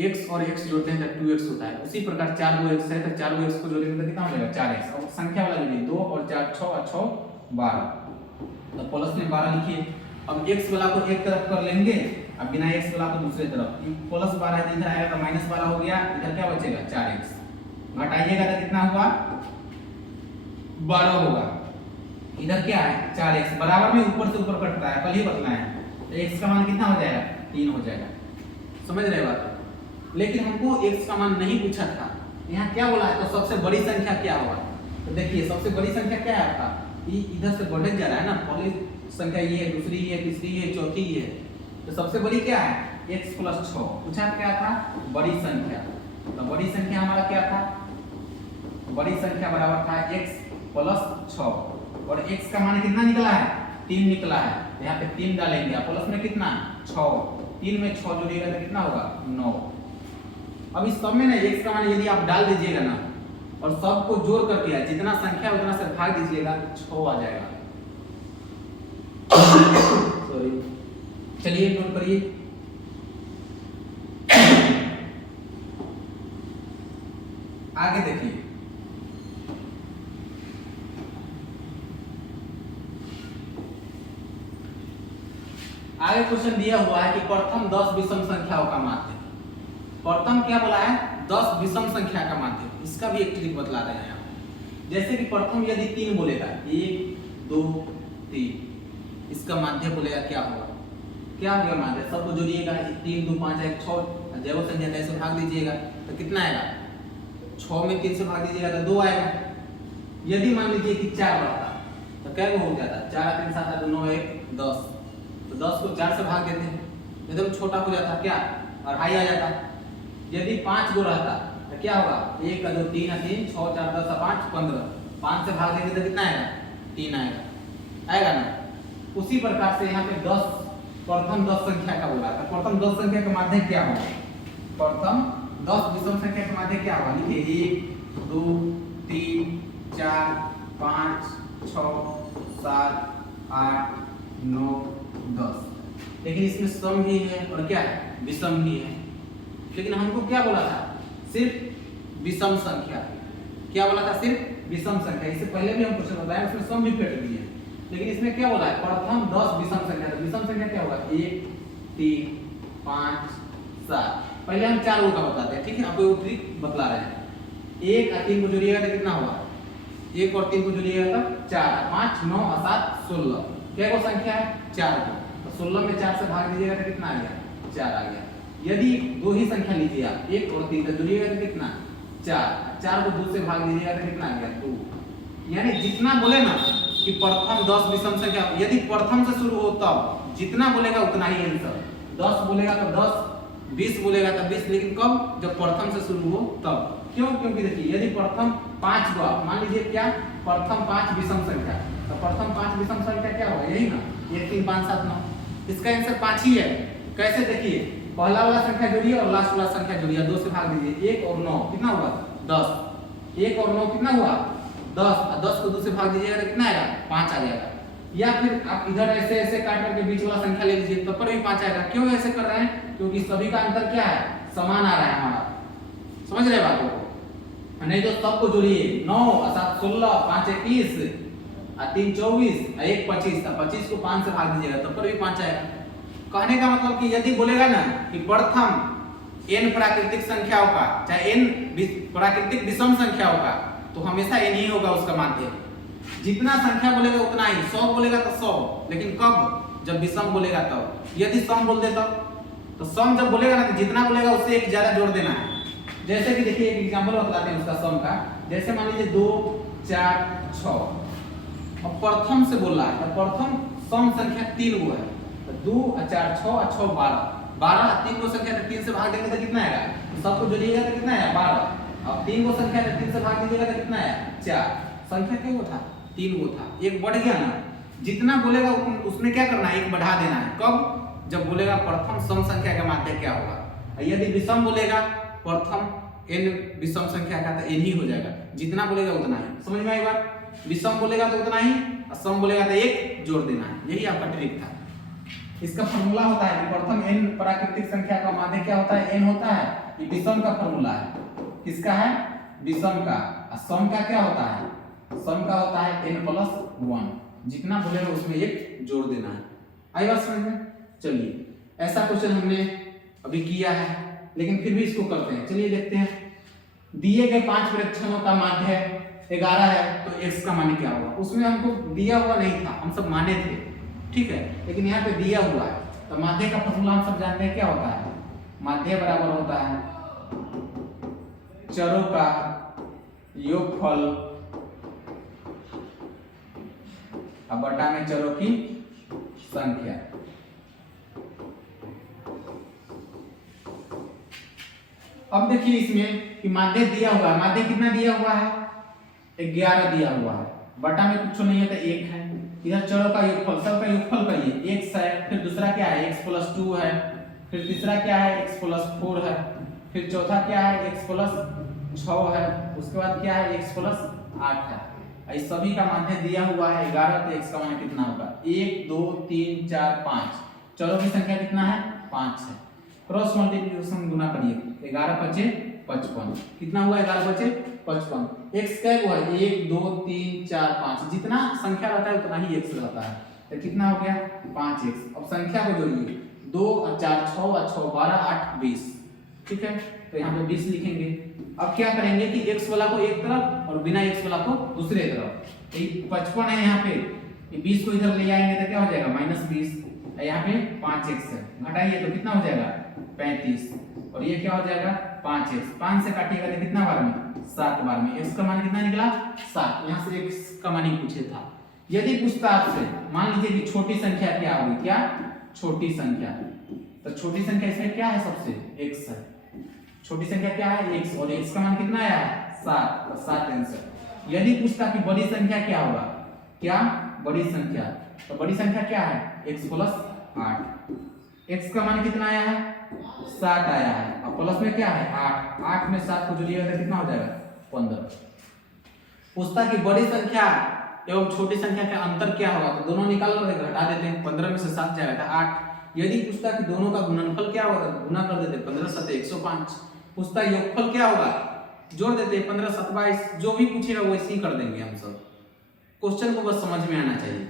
x और x जोड़ते हैं तो 2x होता है। उसी प्रकार 4 को x है तो 4 को x को जोड़ेंगे तो कितना हो जाएगा 4x, और संख्या वाला जोड़िए 2 और 4 6 और 6 12, तो प्लस में 12 लिखिए। अब x वाला को एक तरफ कर लेंगे, अब बिना x वाला को दूसरे तरफ, प्लस 12 है इधर आएगा तो माइनस 12 हो गया, इधर क्या बचेगा 4x, घटाइएगा तो कितना होगा 12 होगा, इधर क्या है 4x, बराबर में ऊपर से ऊपर कटता है, कल ही बदलना है, तो x का मान कितना हो जाएगा 3 हो जाएगा। समझ रहे बात, लेकिन हमको x का मान नहीं पूछा था, यहाँ क्या बोला है, तो सबसे बड़ी संख्या क्या होगा, तो देखिए सबसे बड़ी संख्या क्या है आपका, इधर से बढ़े जा रहा है ना, पहले संख्या ये है, दूसरी ये, तीसरी ये, चौथी ये। तो सबसे बड़ी क्या है? x plus 6। पूछा क्या था? बड़ी संख्या। तो बड़ी संख्या हमारा क्या था? बड़ी संख्या बराबर था x प्लस 6। और x का मान कितना निकला है? 3 निकला है। यहाँ पे 3 डालेंगे, प्लस में कितना? 6। 3 में 6 जोड़िएगा तो कितना होगा? 9। अब इस सब में ना x का मान यदि आप डाल दीजिएगा ना और सबको जोड़ कर दिया, जितना संख्या उतना से भाग दीजिएगा तो 6 आ जाएगा। सॉरी, चलिए नोट करिए। आगे देखिए, आगे क्वेश्चन दिया हुआ है कि प्रथम 10 विषम संख्याओं का माध्य। प्रथम क्या बोला है? 10 विषम संख्या का माध्य। इसका भी एक ट्रिक बतला रहे हैं यहाँ। जैसे कि प्रथम यदि 3 बोलेगा, 1 2 3, इसका माध्य बोलेगा क्या होगा? क्या होगा माध्य? सबको जोड़िएगा, 3 2 5 1 6, जैव संख्या कैसे भाग दीजिएगा तो कितना आएगा? 6 में 3 से भाग दीजिएगा तो 2 आएगा। यदि मान लीजिए कि 4 बढ़ता तो क्या हो जाता? 4 3 7 8 9 1 10। तो 10 को 4 से भाग देते हैं, एकदम छोटा हो जाता, क्या अढ़ाई आ जाता। यदि 5 गो रहता तो क्या होगा? 1 2 3 3 6 4 10 5 15, 5 से भाग देंगे तो कितना आएगा? 3 आएगा, आएगा ना। उसी प्रकार से यहाँ पे 10 प्रथम 10 संख्या का बोला था। प्रथम 10 संख्या का माध्य क्या होगा? प्रथम 10 विषम संख्या का माध्य क्या होगा? लिखिए 1 2 3 4 5 6 7 8 9 10। लेकिन इसमें सम भी है और क्या है? विषम भी है। लेकिन हमको क्या बोला था? सिर्फ विषम संख्या। क्या बोला था? सिर्फ विषम संख्या। इससे पहले भी हम क्वेश्चन बताए, उसमें सम भी पेट दिए हैं। लेकिन इसमें क्या बोला है? प्रथम 10 विषम संख्या। तो विषम संख्या क्या होगा? 1 3 5 7। पहले हम 4 का बताते हैं, ठीक है? आपको वो ट्रिक बतला रहे हैं। 1 और 3 को जोड़िएगा तो कितना होगा? 1 और 3 को जोड़िएगा तो 4, 5 9 और 7 16। क्या को संख्या है? 4 को। तो 16 में 4 से भाग दीजिएगा तो कितना आ गया? 4 आ गया। यदि दो ही संख्या लीजिए आप, 1 और 3 का जोड़िएगा तो कितना? 4। 4 को 2 से भाग दीजिएगा तो कितना आ गया? 2। यानी जितना बोले ना कि प्रथम 10 विषम संख्या, यदि प्रथम से शुरू हो तब जितना बोलेगा उतना ही आंसर। 10 बोलेगा तो 10, 20 बोलेगा तो 20, लेकिन कब? जब प्रथम से शुरू हो तब। क्यों? क्योंकि देखिए यदि प्रथम 5 को आप मान लीजिए क्या? प्रथम 5 विषम संख्या, तो प्रथम 5 विषम संख्या क्या होगा? यही ना, 1 3 5 7 9। इसका आंसर 5 ही है। कैसे? देखिए पहला वाला संख्या जोड़िए और लास्ट वाला संख्या जोड़िए, 2 से भाग दीजिए। 1 और 9 कितना हुआ? 10। 1 और 9 कितना हुआ? 10। और 10 को 2 से भाग दीजिएगा तो कितना आएगा? 5 आ जाएगा। या फिर आप इधर ऐसे ऐसे काट करके बीच वाला संख्या ले लीजिए, तब पर भी 5 आएगा। क्यों ऐसे कर रहे हैं? क्योंकि सभी का अंतर क्या है? समान आ रहा है हमारा। समझ रहे बात को? नहीं तो सबको जोड़िए, 9 और 7 16, 5 21 और 3 24 और 1 25। 25 को 5 से भाग दीजिएगा तब पर भी 5 आएगा। कहने का मतलब कि यदि बोलेगा ना कि प्रथम n प्राकृतिक संख्याओं का, चाहे n प्राकृतिक विषम संख्याओं का, तो हमेशा n ही होगा उसका माध्य। जितना संख्या बोलेगा उतना ही। 100 बोलेगा तो 100, लेकिन कब? जब विषम बोलेगा तब। यदि सम बोल दे तब, तो सम जब बोलेगा ना तो जितना बोलेगा उससे एक ज्यादा जोड़ देना है। जैसे कि देखिए एक एग्जांपल बताते हैं उसका सम का। जैसे मान लीजिए 2 4 6, अब प्रथम से बोल रहा है तो प्रथम सम संख्या 3 गो है, तो 2 और 4 6 और 6 12। 12 3 को संख्या 3 से भाग देंगे तो कितना आएगा? सबको जोड़िएगा तो कितना आएगा? 12। अब 3 को संख्या 3 से भाग दीजिएगा तो कितना आएगा? 4। संख्या क्या था? 3 गो था, एक बढ़ गया ना। जितना बोलेगा उसमें क्या करना है? एक बढ़ा देना है। कब? जब बोलेगा प्रथम सम संख्या का माध्य क्या होगा। यदि विषम बोलेगा प्रथम n विषम संख्या का तो n ही हो जाएगा। जितना बोलेगा उतना ही। समझ में आई बात? विषम बोलेगा तो उतना ही और सम बोलेगा तो एक जोड़ देना है। यही आपका ट्रिक था। इसका फॉर्मूला होता है कि प्रथम n प्राकृतिक संख्या का माध्य क्या होता है? n होता है। ये विषम का फॉर्मूला है। किसका है? विषम का। और सम का क्या होता है? सम का होता है n प्लस 1। जितना बोलेगा उसमें एक जोड़ देना है। आई बात समझ में? चलिए ऐसा क्वेश्चन हमने अभी किया है, लेकिन फिर भी इसको करते हैं। चलिए देखते हैं। दिए गए 5 विलक्षणों का माध्य 11 है, तो x का मान क्या होगा? उसमें हमको दिया हुआ नहीं था, हम सब माने थे, ठीक है। लेकिन यहाँ पे दिया हुआ है, तो माध्य का फॉर्मूला हम सब जानते हैं क्या होता है। माध्य बराबर होता है चरों का योगफल अब बटा में चरों की संख्या। अब देखिए इसमें कि माध्य दिया हुआ है, माध्य कितना दिया हुआ है 11 दिया हुआ है, बटा में कुछ नहीं है तो 1 है। इधर चरों का योगफल, सबका योगफल करिए x है, फिर दूसरा क्या है x + 2 है, फिर तीसरा क्या है x + 4 है, फिर चौथा क्या है x + 6 है, उसके बाद क्या है x + 8 है। इस सभी का माध्य दिया हुआ है 11, तो x का मान कितना होगा 1 2 3 4 5, चरों की संख्या कितना है 5 है। क्रॉस मल्टीप्लिकेशन गुना करिए 11 × 5 = 55, कितना हुआ 11 × 5 = 55। x क्या हुआ 1 2 3 4 5, जितना संख्या रहता है उतना ही x रहता है, तो कितना हो गया 5x। अब संख्या को जोड़िए 2 और 4 6 और 6 12 8 20, ठीक है, तो यहाँ पे 20 लिखेंगे। अब क्या करेंगे कि x वाला को एक तरफ और बिना x वाला को दूसरे तरफ, ये 55 है यहाँ पे, ये 20 को इधर ले आएंगे तो क्या हो जाएगा -20, यहाँ पे 5x है, घटाइए तो कितना हो जाएगा 35, और ये क्या हो जाएगा 5x, 5 से काटिएगा तो कितना बार में 7 बार में, x का मान कितना निकला 7। यहाँ से x का मान ही पूछे था। यदि पूछता आपसे मान लीजिए कि छोटी संख्या क्या होगी, क्या छोटी संख्या, तो छोटी संख्या इसमें क्या है सबसे x है, छोटी संख्या क्या है x, और x का मान कितना आया 7, तो 7 आंसर। यदि पूछता कि बड़ी संख्या क्या होगा, क्या बड़ी संख्या, तो बड़ी संख्या क्या है x + 8, x का मान कितना आया है 7 आया है, और प्लस में क्या है 8, 8 में 7 को जोड़िएगा तो कितना हो जाएगा 15। पूछता कि बड़ी संख्या एवं छोटी संख्या का अंतर क्या होगा, तो दोनों निकाल कर घटा देते हैं, 15 में से 7 जाएगा तो 8। यदि पूछता कि दोनों का गुणनफल क्या होगा, तो गुना कर देते 15 × 7 = 105। पूछता योगफल क्या होगा, जोड़ देते 15 × 7 = 22, जो भी पूछेगा वैसे ही कर देंगे हम सब। क्वेश्चन को बस समझ में आना चाहिए,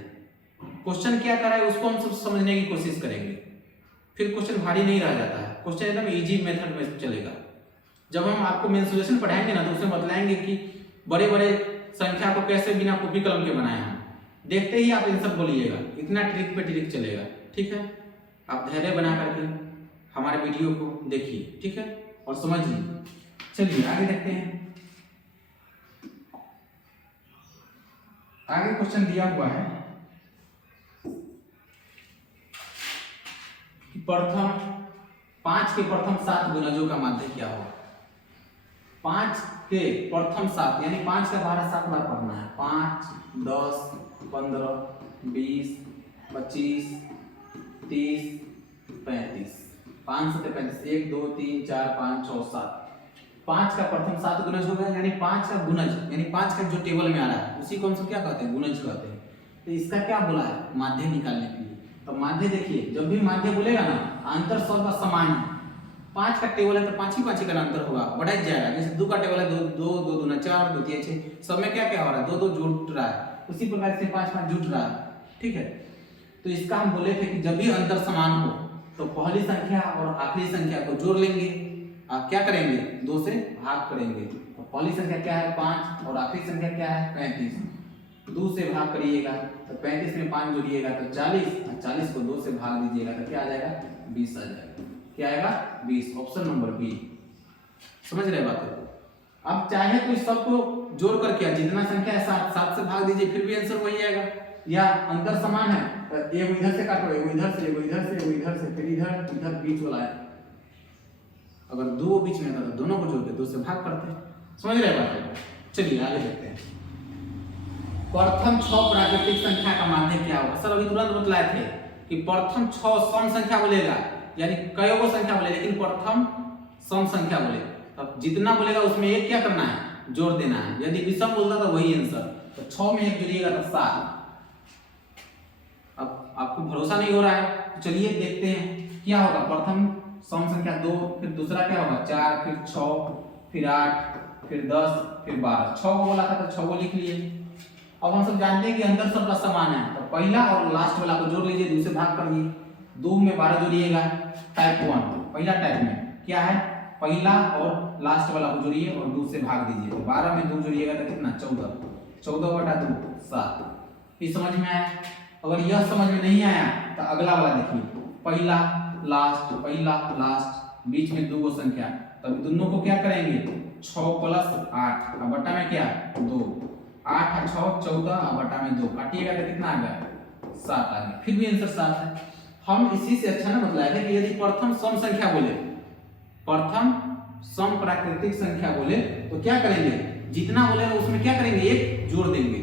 क्वेश्चन क्या कर रहा है उसको हम सब समझने की कोशिश करेंगे, फिर क्वेश्चन भारी नहीं रह जाता है, क्वेश्चन एकदम इजी मेथड में चलेगा। जब हम आपको मेंसुरेशन पढ़ाएंगे ना, तो उसमें बतलाएंगे कि बड़े बड़े संख्या को कैसे बिना कॉपी कलम के बनाए हैं, देखते ही आप आंसर बोलिएगा, इतना ट्रिक पे ट्रिक चलेगा, ठीक है। आप धैर्य बना करके हमारे वीडियो को देखिए, ठीक है, और समझिए। चलिए आगे देखते हैं। आगे क्वेश्चन दिया हुआ है कि प्रथम 5 के प्रथम 7 गुणजों का माध्य क्या होगा। 5 के प्रथम 7 यानी 5 का 12 7 बार पढ़ना है, 5 10 15 20 25 30 35, 5 7 35, 1 2 3 4 5 6 7, 5 का प्रथम 7 गुणज होगा, यानी 5 का गुणज, यानी 5 का जो टेबल में आ रहा है उसी को हम सब क्या कहते हैं गुणज कहते हैं। तो इसका क्या बोला है माध्य निकालने के लिए। तो माध्य देखिए, जब भी माध्य बोलेगा ना अंतर सब समान है, 5 का टेबल है तो 5 ही का अंतर होगा, बढ़ा जाएगा। जैसे 2 का टेबल है 2 2 2 2 4 2 3 6, सब में क्या क्या हो रहा है 2 2 जुड़ रहा है, उसी प्रकार से 5 5 जुड़ रहा है, ठीक है। तो इसका हम बोले थे कि जब भी अंतर समान हो तो पहली संख्या और आखिरी संख्या को जोड़ लेंगे, आप क्या करेंगे 2 से भाग करेंगे। तो पहली संख्या क्या है 5 और आखिरी संख्या क्या है 35, 2 से भाग करिएगा तो 35 में 5 जोड़िएगा तो 40, और 40 को 2 से भाग दीजिएगा तो क्या आ जाएगा 20 आ जाएगा। क्या आएगा 20, ऑप्शन नंबर बी। समझ रहे बात को। अब चाहे तो इस सबको जोड़ करके जितना संख्या है 7 से भाग दीजिए, फिर भी आंसर वही आएगा। या अंतर समान है तो एक इधर से काटो, एक इधर से, एक इधर से, एक इधर से, फिर इधर इधर बीच वाला है, अगर दो बीच में था तो दोनों को जोड़ के 2 से भाग करते हैं। समझ रहे बात को। चलिए आगे देखते हैं। प्रथम 6 प्राकृतिक संख्या का माध्य क्या होगा। सर अभी तुरंत बतलाए थे कि प्रथम 6 सम संख्या बोलेगा, यानी कई को संख्या बोले, लेकिन प्रथम सम संख्या बोले, तब जितना बोलेगा उसमें एक क्या करना है जोड़ देना है। यदि विषम बोलता तो वही आंसर, तो 6 में 1 जोड़िएगा तो 7। अब आपको भरोसा नहीं हो रहा है तो चलिए देखते हैं क्या होगा। प्रथम सम संख्या 2, फिर दूसरा क्या होगा 4, फिर 6, फिर 8, फिर 10, फिर 12। 6 को बोला था तो 6 को लिख लिए। अब हम सब जानते हैं कि अंतर सबका समान है, तो पहला और लास्ट वाला को जोड़ लीजिए, 2 से भाग कर दिए, 2 में 12 जोड़िएगा। टाइप 1 पहला टाइप में क्या है, पहला और लास्ट वाला को जोड़िए और 2 से भाग दीजिए, तो 12 में 2 जोड़िएगा तो कितना 14, 14/2 7। ये समझ में आया। अगर यह समझ में नहीं आया तो अगला वाला देखिए, पहला लास्ट, बीच में 2 संख्या, तब दोनों को क्या करेंगे 6 + 8 और बटा में क्या 2, 8 और 6 14 और बटा में 2, काटिएगा तो कितना आ गया 7 आ गया, फिर भी आंसर 7 है। हम इसी से अच्छा ना बतलाया है कि यदि प्रथम सम संख्या बोले, प्रथम सम प्राकृतिक संख्या बोले तो क्या करेंगे, जितना बोलेगा उसमें क्या करेंगे, एक जोड़ देंगे।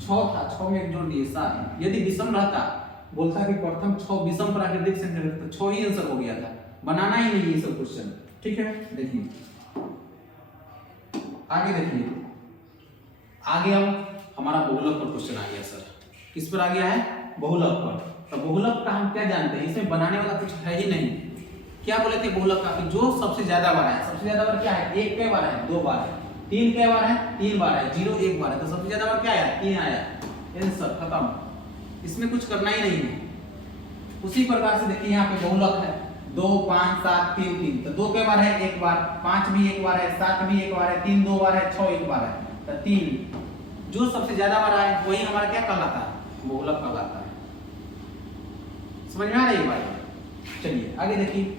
6 था, 6 में एक जोड़ दिए 7। यदि विषम रहता, बोलता कि प्रथम 6 विषम प्राकृतिक संख्या तो 6 ही आंसर हो गया था, बनाना ही नहीं ये सब क्वेश्चन। ठीक है, देखिए आगे, देखिए आगे अब हमारा बहुलक पर क्वेश्चन आ गया सर। किस पर आ गया है, बहुलक पर। तो बहुलक का हम क्या जानते हैं, इसमें बनाने वाला कुछ है ही नहीं। क्या बोले थे बहुलक का, कि जो सबसे ज्यादा बार है, सबसे ज्यादा बार क्या है, 1 कई बार है, 2 बार है, 3 कई बार है, 3 बार है, 0 1 बार है, तो सबसे ज्यादा बार क्या आया, 3 आया, आंसर खत्म। इसमें कुछ करना ही नहीं है। उसी प्रकार से देखिए यहाँ पे बहुलक है 2 5 7 3 3, तो 2 कई बार है, 1 बार, 5 भी 1 बार है, 7 भी 1 बार है, 3 2 बार है, 6 1 बार है, तो 3 जो सबसे ज्यादा बार आए वही हमारा क्या कहलाता है, बहुलक कहलाता है। समझ में आ रही है बात। चलिए आगे देखिए,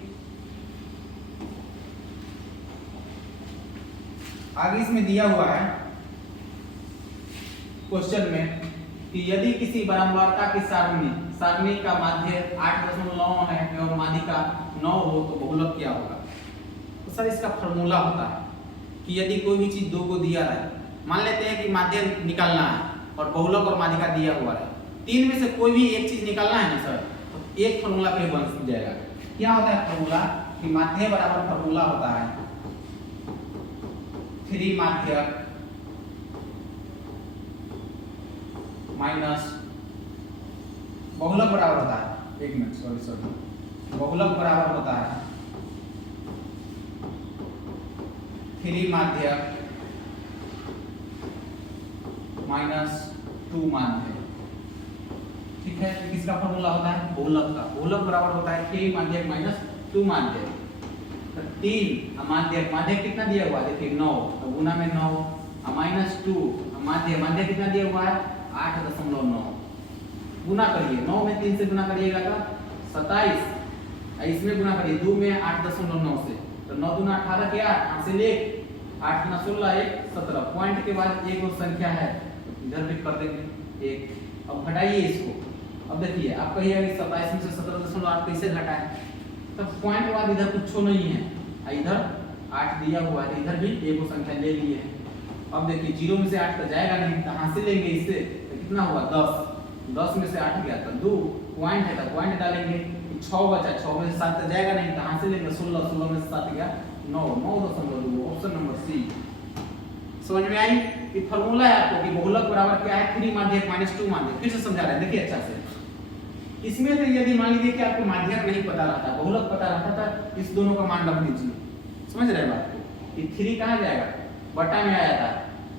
आगे इसमें दिया हुआ है क्वेश्चन में कि यदि किसी बारंबारता की सारणी का माध्य 8.9 है और माध्यिका 9 हो तो बहुलक क्या होगा। तो सर इसका फॉर्मूला होता है कि यदि कोई भी चीज 2 को दिया है, मान लेते हैं कि माध्य निकालना है और बहुलक और माध्यिका दिया हुआ है, 3 में से कोई भी एक चीज निकालना है ना सर, तो एक फॉर्मूला पे बन जाएगा। क्या होता है फॉर्मूला, कि माध्य बराबर फॉर्मूला होता है 3 माध्यक माइनस बहुलक बराबर होता है, एक मिनट सॉरी, बहुलक बराबर होता है 3 माध्यक माइनस 2 माध्यक। ठीक है, तो किसका फॉर्मूला होता है, बहुलक का। बहुलक बराबर होता है 3 माध्यक माइनस 2 माध्यक। तो 3 माध्यक, माध्यक कितना दिया हुआ है, देखिए 9, तो गुना में 9 माइनस 2 माध्यक कितना दिया हुआ है 8.9, गुना करिए, 9 में 3 से गुना करिएगा तो 27, इसमें गुना करिए 2 में 8.9 से, तो 9 दूना 18 के 8, हासिल 1, 8 गुना 16 1 17, पॉइंट के बाद एक और संख्या है इधर भी कर देंगे 1। अब घटाइए इसको, अब देखिए आप कहिएगा कि 27 में से 17.8 कैसे घटाएं, तब पॉइंट के बाद इधर कुछ नहीं है, इधर 8 दिया हुआ है, इधर भी एक और संख्या ले लिए है। अब देखिए 0 में से 8 तो जाएगा नहीं, तो हासिल लेंगे इससे, तो कितना हुआ 10, 10 में से 8 गया तो 2, पॉइंट है तो पॉइंट डालेंगे, 6 बचा, 6 में से 7 तो जाएगा नहीं, तो हासिल लेंगे 16, 16 में से 7 गया 9, 9.2, ऑप्शन नंबर सी। समझ में आई, ये फार्मूला है आपको कि बहुलक बराबर क्या है 3 माध्यक माइनस 2 माध्यक। फिर से समझा रहे हैं, देखिए अच्छा से। इसमें से यदि मान लीजिए कि आपको माध्यक नहीं पता रहता, बहुलक पता रहता था, इस दोनों का मान रख दीजिए। समझ रहे हैं बात को, कि 3 कहाँ जाएगा, बटा में आया था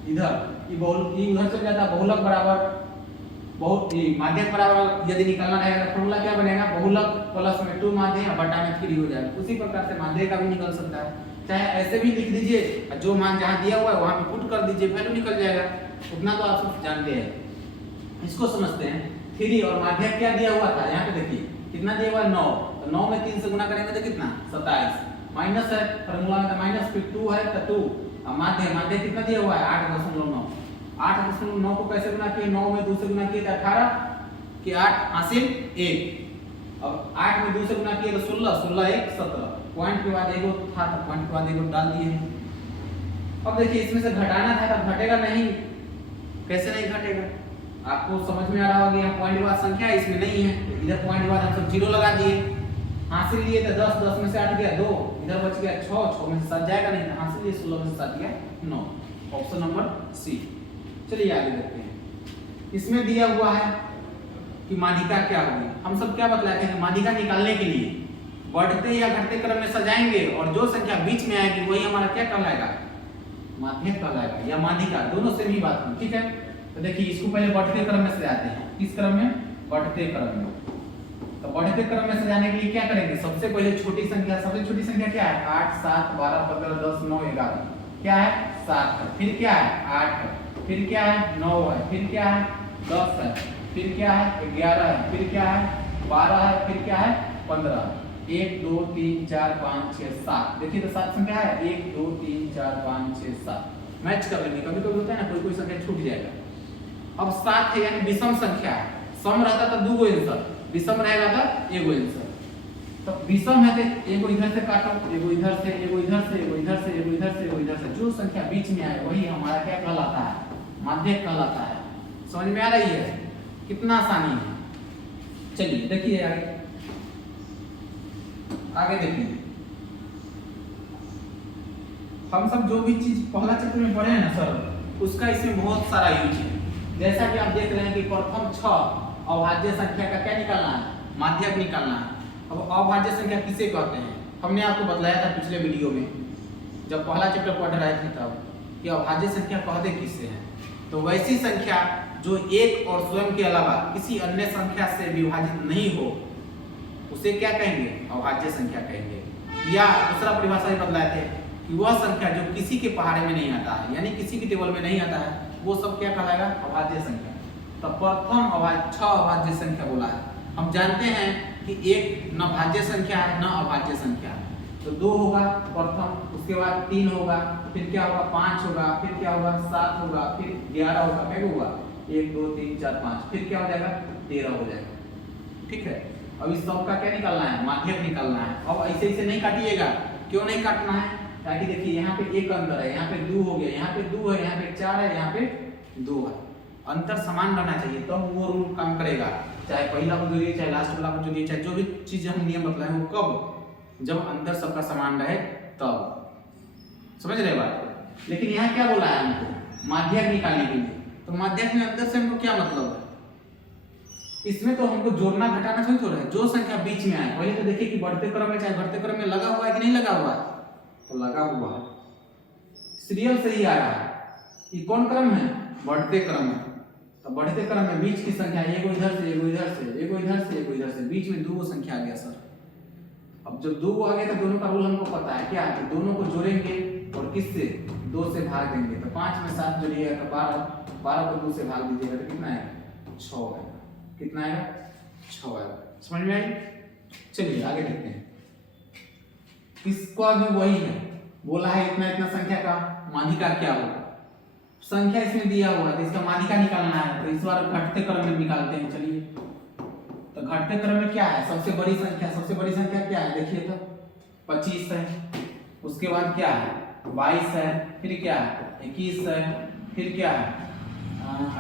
इधर, ये बहुलक ये उधर चल जाता, बहुलक बराबर माध्यक बराबर यदि निकालना रहेगा तो फॉर्मूला क्या बनेगा, बहुलक प्लस में 2 माध्यक और बटा में 3 हो जाएगा। उसी प्रकार से माध्यक का भी निकल सकता है, चाहे ऐसे भी लिख दीजिए, जो मान जहां दिया हुआ है वहां पे पुट कर दीजिए, वैल्यू निकल जाएगा। उतना तो आप सब जानते हैं। इसको समझते हैं, 3 और माध्यक क्या दिया हुआ था, यहाँ पे देखिए कितना दिया हुआ है 9, तो 9 में 3 से गुना करेंगे तो कितना 27, माइनस है फॉर्मूला में, माइनस फिर 2 है तो 2, माध्य कितना दिया हुआ है 8.9, 8.9 को कैसे गुना किए, 9 में 2 से गुना किए तो 18 के 8 हासिल 1, अब 8 में 2 से गुना किए तो 16, 16 1 17, पॉइंट के बाद एगो था तो पॉइंट के बाद एगो डाल दिए। अब देखिए इसमें से घटाना था तो घटेगा नहीं, कैसे नहीं घटेगा, आपको समझ में आ रहा होगा, यहाँ पॉइंट के बाद संख्या इसमें नहीं है, इधर पॉइंट के बाद हम सब 0 लगा दिए, हासिल लिए तो 10, 10 में से 8 गया 2, इधर बच गया 6, 6 में से 7 जाएगा नहीं, तो हासिल लिए 16 में से 7 गया 9, ऑप्शन नंबर सी। चलिए आगे देखते हैं। इसमें दिया हुआ है कि माध्यिका क्या होगी। हम सब क्या बतलाते हैं, माध्यिका निकालने के लिए बढ़ते या घटते क्रम में सजाएंगे और जो संख्या बीच में आएगी वही हमारा क्या कहलाएगा, माध्यक कहलाएगा या माध्यिका, दोनों से भी बात है। ठीक है, तो देखिए इसको पहले बढ़ते क्रम में सजाते हैं। किस क्रम में, बढ़ते क्रम में। तो बढ़ते क्रम में सजाने के लिए क्या करेंगे, सबसे पहले छोटी संख्या, सबसे छोटी संख्या क्या है 8 7 12 15 10 9 11, क्या है 7 है, फिर क्या है 8 है, फिर क्या है 9 है, फिर क्या है 10 है, फिर क्या है 11 है, फिर क्या है 12 है, फिर क्या है 15, 1 2 3 4 5 6 7। देखिए तो 7 संख्या है, 1 2 3 4 5 6 7 मैच कर लेंगे, कभी कभी होता है ना कोई कोई संख्या छूट जाएगा। अब 7 है यानी विषम संख्या है, सम रहता तो दो आंसर, विषम रहेगा तो एगो आंसर। तो विषम है तो एगो इधर से काटो, एगो इधर से, एगो इधर से, एगो इधर से, एगो इधर से, एगो इधर से, जो संख्या बीच में आए वही हमारा क्या कहलाता है, माध्यक कहलाता है। समझ में आ रही है कितना आसानी है। चलिए देखिए आगे, आगे देखिए, हम सब जो भी चीज पहला चित्र में पढ़े हैं ना सर, उसका इसमें बहुत सारा यूज है। जैसा कि आप देख रहे हैं कि प्रथम 6 अभाज्य संख्या का क्या निकालना है, माध्यक निकालना है। अब अभाज्य संख्या किसे कहते हैं, हमने आपको बतलाया था पिछले वीडियो में जब पहला चैप्टर पढ़ रहे थे तब, कि अभाज्य संख्या कहते किससे हैं। तो वैसी संख्या जो एक और स्वयं के अलावा किसी अन्य संख्या से विभाजित नहीं हो, उसे क्या कहेंगे, अभाज्य संख्या कहेंगे। या दूसरा परिभाषा भी बतलाए थे कि वह संख्या जो किसी के पहाड़े में नहीं आता है, यानी किसी के टेबल में नहीं आता है, वो सब क्या कहलाएगा, अभाज्य संख्या। तो प्रथम 6 अभाज्य संख्या बोला है। हम जानते हैं कि एक न भाज्य संख्या है न अभाज्य संख्या है। तो 2 होगा प्रथम, उसके बाद 3 होगा, फिर क्या होगा 5 होगा, फिर क्या होगा 7 होगा, फिर 11 होगा, क्या होगा 1 2 3 4 5, फिर क्या हो जाएगा 13 हो जाएगा। ठीक है, अब इस सब का क्या निकालना है, माध्यक निकालना है। अब ऐसे ऐसे नहीं काटिएगा, क्यों नहीं काटना है, ताकि देखिए यहाँ पे एक अंतर है, यहाँ पे 2 हो गया, यहाँ पे 2 है, यहाँ पे 4 है, यहाँ पे 2 है। अंतर समान रहना चाहिए तब तो वो रूल काम करेगा। चाहे पहला को जोड़िए, चाहे लास्ट वाला को जोड़िए, चाहे जो भी चीज हम नियम बतलाए वो कब, जब अंतर सबका समान रहे तब। समझ रहे बात। लेकिन यहाँ क्या बोला है हमको, माध्यक निकालने के लिए। तो माध्यक में अंतर से हमको क्या मतलब है, इसमें तो हमको जोड़ना घटाना थोड़ी थोड़ा है, जो संख्या बीच में आए। पहले तो देखिए कि बढ़ते क्रम में चाहे घटते क्रम में लगा हुआ है कि नहीं लगा हुआ है, तो लगा हुआ है, सीरियल से ही आ रहा है। ये कौन क्रम है, बढ़ते क्रम में। तो बढ़ते क्रम में बीच की संख्या एगो इधर से, एगो इधर से, एगो इधर से, एगो इधर से, बीच में 2 संख्या आ गया सर। अब जब 2 आ गया तो दोनों का रूल हमको पता है क्या है, कि दोनों को जोड़ेंगे और किससे, 2 से भाग देंगे। तो 5 में 7 जोड़िएगा तो 12, 12 को 2 से भाग दीजिएगा तो कितना आएगा, 6 आएगा। कितना आएगा, 6 आएगा। समझ में आई। चलिए आगे देखते हैं। इसका भी वही है, बोला है इतना इतना संख्या का माध्यिका क्या होगा। संख्या इसमें दिया हुआ है तो इसका माध्यिका निकालना है। तो इस बार घटते क्रम में निकालते हैं। चलिए, तो घटते क्रम में क्या है, सबसे बड़ी संख्या, सबसे बड़ी संख्या क्या है, देखिए तो 25 है। उसके बाद क्या है 22 है, फिर क्या है 21 है, फिर क्या है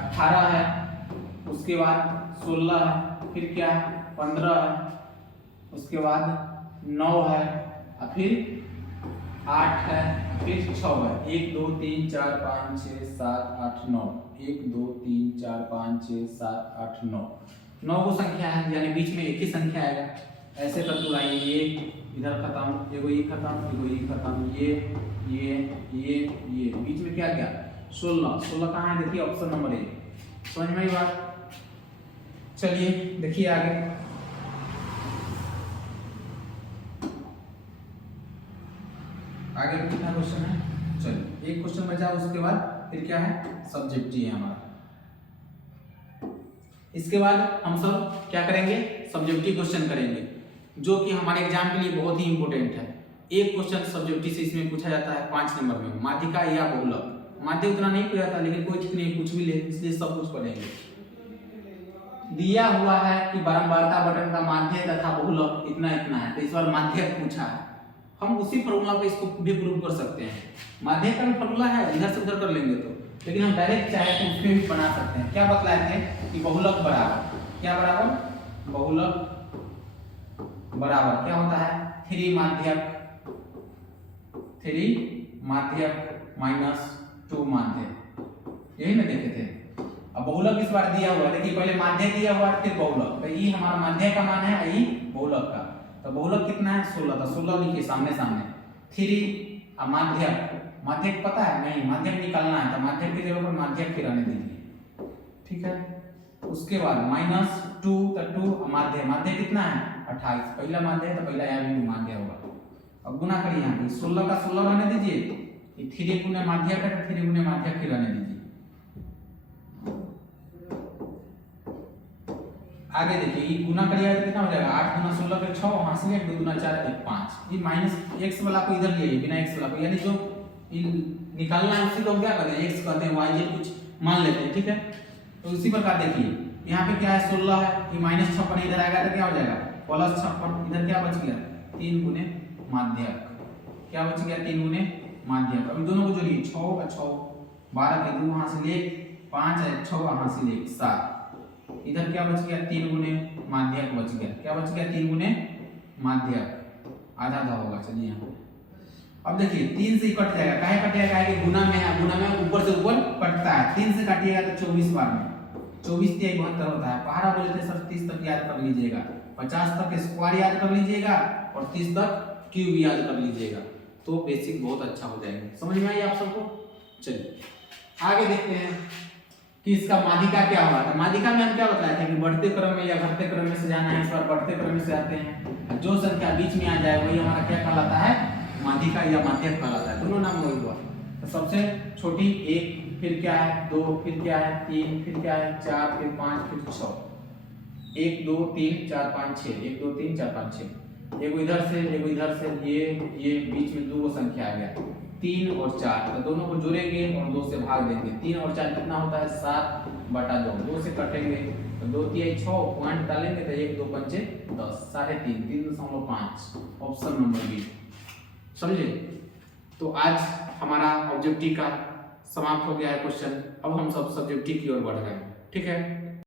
18 है, उसके बाद 16 है, फिर क्या है 15 है, उसके बाद 9 है, और फिर 8 है, फिर 6 है। 1 2 3 4 5 6 7 8 9, 1 2 3 4 5 6 7 8 9, 9 को संख्या है, यानी बीच में एक ही संख्या आएगा। ऐसे करते आइए, एक इधर खत्म, एगो ये खत्म, एगो ये खत्म, ये बीच में क्या क्या 16, 16 कहाँ है, देखिए ऑप्शन नंबर 1। समझ में आई बात। चलिए देखिए आगे, आगे कितना क्वेश्चन है, चलिए एक क्वेश्चन बचा, उसके बाद फिर क्या है सब्जेक्ट जी है हमारा। इसके बाद हम सब क्या करेंगे, सब्जेक्टिव क्वेश्चन करेंगे, जो कि हमारे एग्जाम के लिए बहुत ही इंपॉर्टेंट है। एक क्वेश्चन सब्जेक्टिव से इसमें पूछा जाता है 5 नंबर में, माध्यिका या बहुलक। माध्य उतना नहीं पूछा जाता, लेकिन कोई ठीक नहीं, कुछ भी ले, इसलिए सब कुछ पढ़ेंगे। दिया हुआ है कि बारंबारता बटन का माध्य तथा बहुलक इतना इतना है, तो इस बार माध्य पूछा है। हम उसी फॉर्मूला पे इसको भी प्रूव कर सकते हैं। माध्य का भी फॉर्मूला है, इधर से उधर कर लेंगे तो, लेकिन हम डायरेक्ट चाहे तो उसमें भी बना सकते हैं। क्या बतलाए थे कि बहुलक बराबर क्या, बराबर बहुलक बराबर क्या होता है 3 माध्यक माइनस 2 माध्यक, यही ना देखे थे। अब बहुलक इस बार दिया हुआ है, देखिए पहले माध्य दिया हुआ है फिर बहुलक, तो ये हमारा माध्य का मान है, ये बहुलक का। तो बहुलक कितना है 16, तो 16 लिखिए सामने सामने। 3 माध्यक, माध्यक पता है नहीं, माध्यक निकालना है, तो माध्यक की जगह पर माध्यक फिर आने दीजिए, ठीक है। उसके बाद माइनस 2, तो 2 माध्य, माध्य कितना है 28, पहला माध्य है तो पहला यहाँ भी माध्य होगा। अब गुना करिए, यहाँ पे 16 का 16 रहने दीजिए, 3 गुने माध्यक है तो 3 गुने माध्यक फिर रहने दीजिए। आगे देखिए, ये गुना करिएगा तो कितना हो जाएगा 8 गुना 16 पे 6, वहां से 2 गुना 4 1 5। ये माइनस x वाला को इधर लिए बिना x वाला को, यानी जो निकालना है उसी को क्या करें, x कहते हैं, y z कुछ मान लेते हैं, ठीक है। तो इसी प्रकार देखिए यहाँ पे क्या है 16 है, ये -56 इधर आएगा तो क्या हो जाएगा +56, इधर क्या बच गया 3 गुने माध्यक, क्या बच गया 3 गुने माध्यक। अब दोनों को जोड़िए 6 का 6, 12 के 2 वहां से ले 5 है 6 वहां से ले 7, इधर क्या बच गया 3 गुने माध्यक बच गया, क्या बच गया 3 गुने माध्यक, आधा आधा होगा। चलिए यहाँ अब देखिए 3 से कट जाएगा, काहे कटेगा, काहे कि गुना में है, गुना में ऊपर से ऊपर कटता है, 3 से काटिएगा तो 24 बार में 24 3 72 होता है। पहाड़ा बोले थे सर 30 तक याद कर लीजिएगा, 50 तक स्क्वायर याद कर लीजिएगा और 30 तक क्यूब याद कर लीजिएगा, तो बेसिक बहुत अच्छा हो जाएगा। समझ में आई आप सबको। चलिए आगे देखते हैं कि इसका माध्यिका क्या होगा। तो माध्यिका में हम क्या बताए थे कि बढ़ते क्रम में या घटते क्रम में से जाना है, इस बार बढ़ते क्रम में से आते हैं, जो संख्या बीच में आ जाए वही हमारा क्या कहलाता है, माध्यिका या माध्यक कहलाता है। दोनों नाम वही हुआ। तो सबसे छोटी 1, फिर क्या है 2, फिर क्या है 3, फिर क्या है 4, फिर 5, फिर 6, 1 2 3 4 5 6, 1 2 3 4 5 6, एगो इधर से एगो इधर से, ये बीच में 2 संख्या आ गया 3 और 4, तो दोनों को जोड़ेंगे और 2 से भाग देंगे। 3 और 4 कितना होता है 7/2, 2 से कटेंगे तो 2 3 6, पॉइंट डालेंगे तो 1 2 5 10, 3.5 3.5, ऑप्शन नंबर बी। समझे। तो आज हमारा ऑब्जेक्टिव का समाप्त हो गया है क्वेश्चन, अब हम सब सब्जेक्टिव की ओर बढ़ रहे हैं। ठीक है।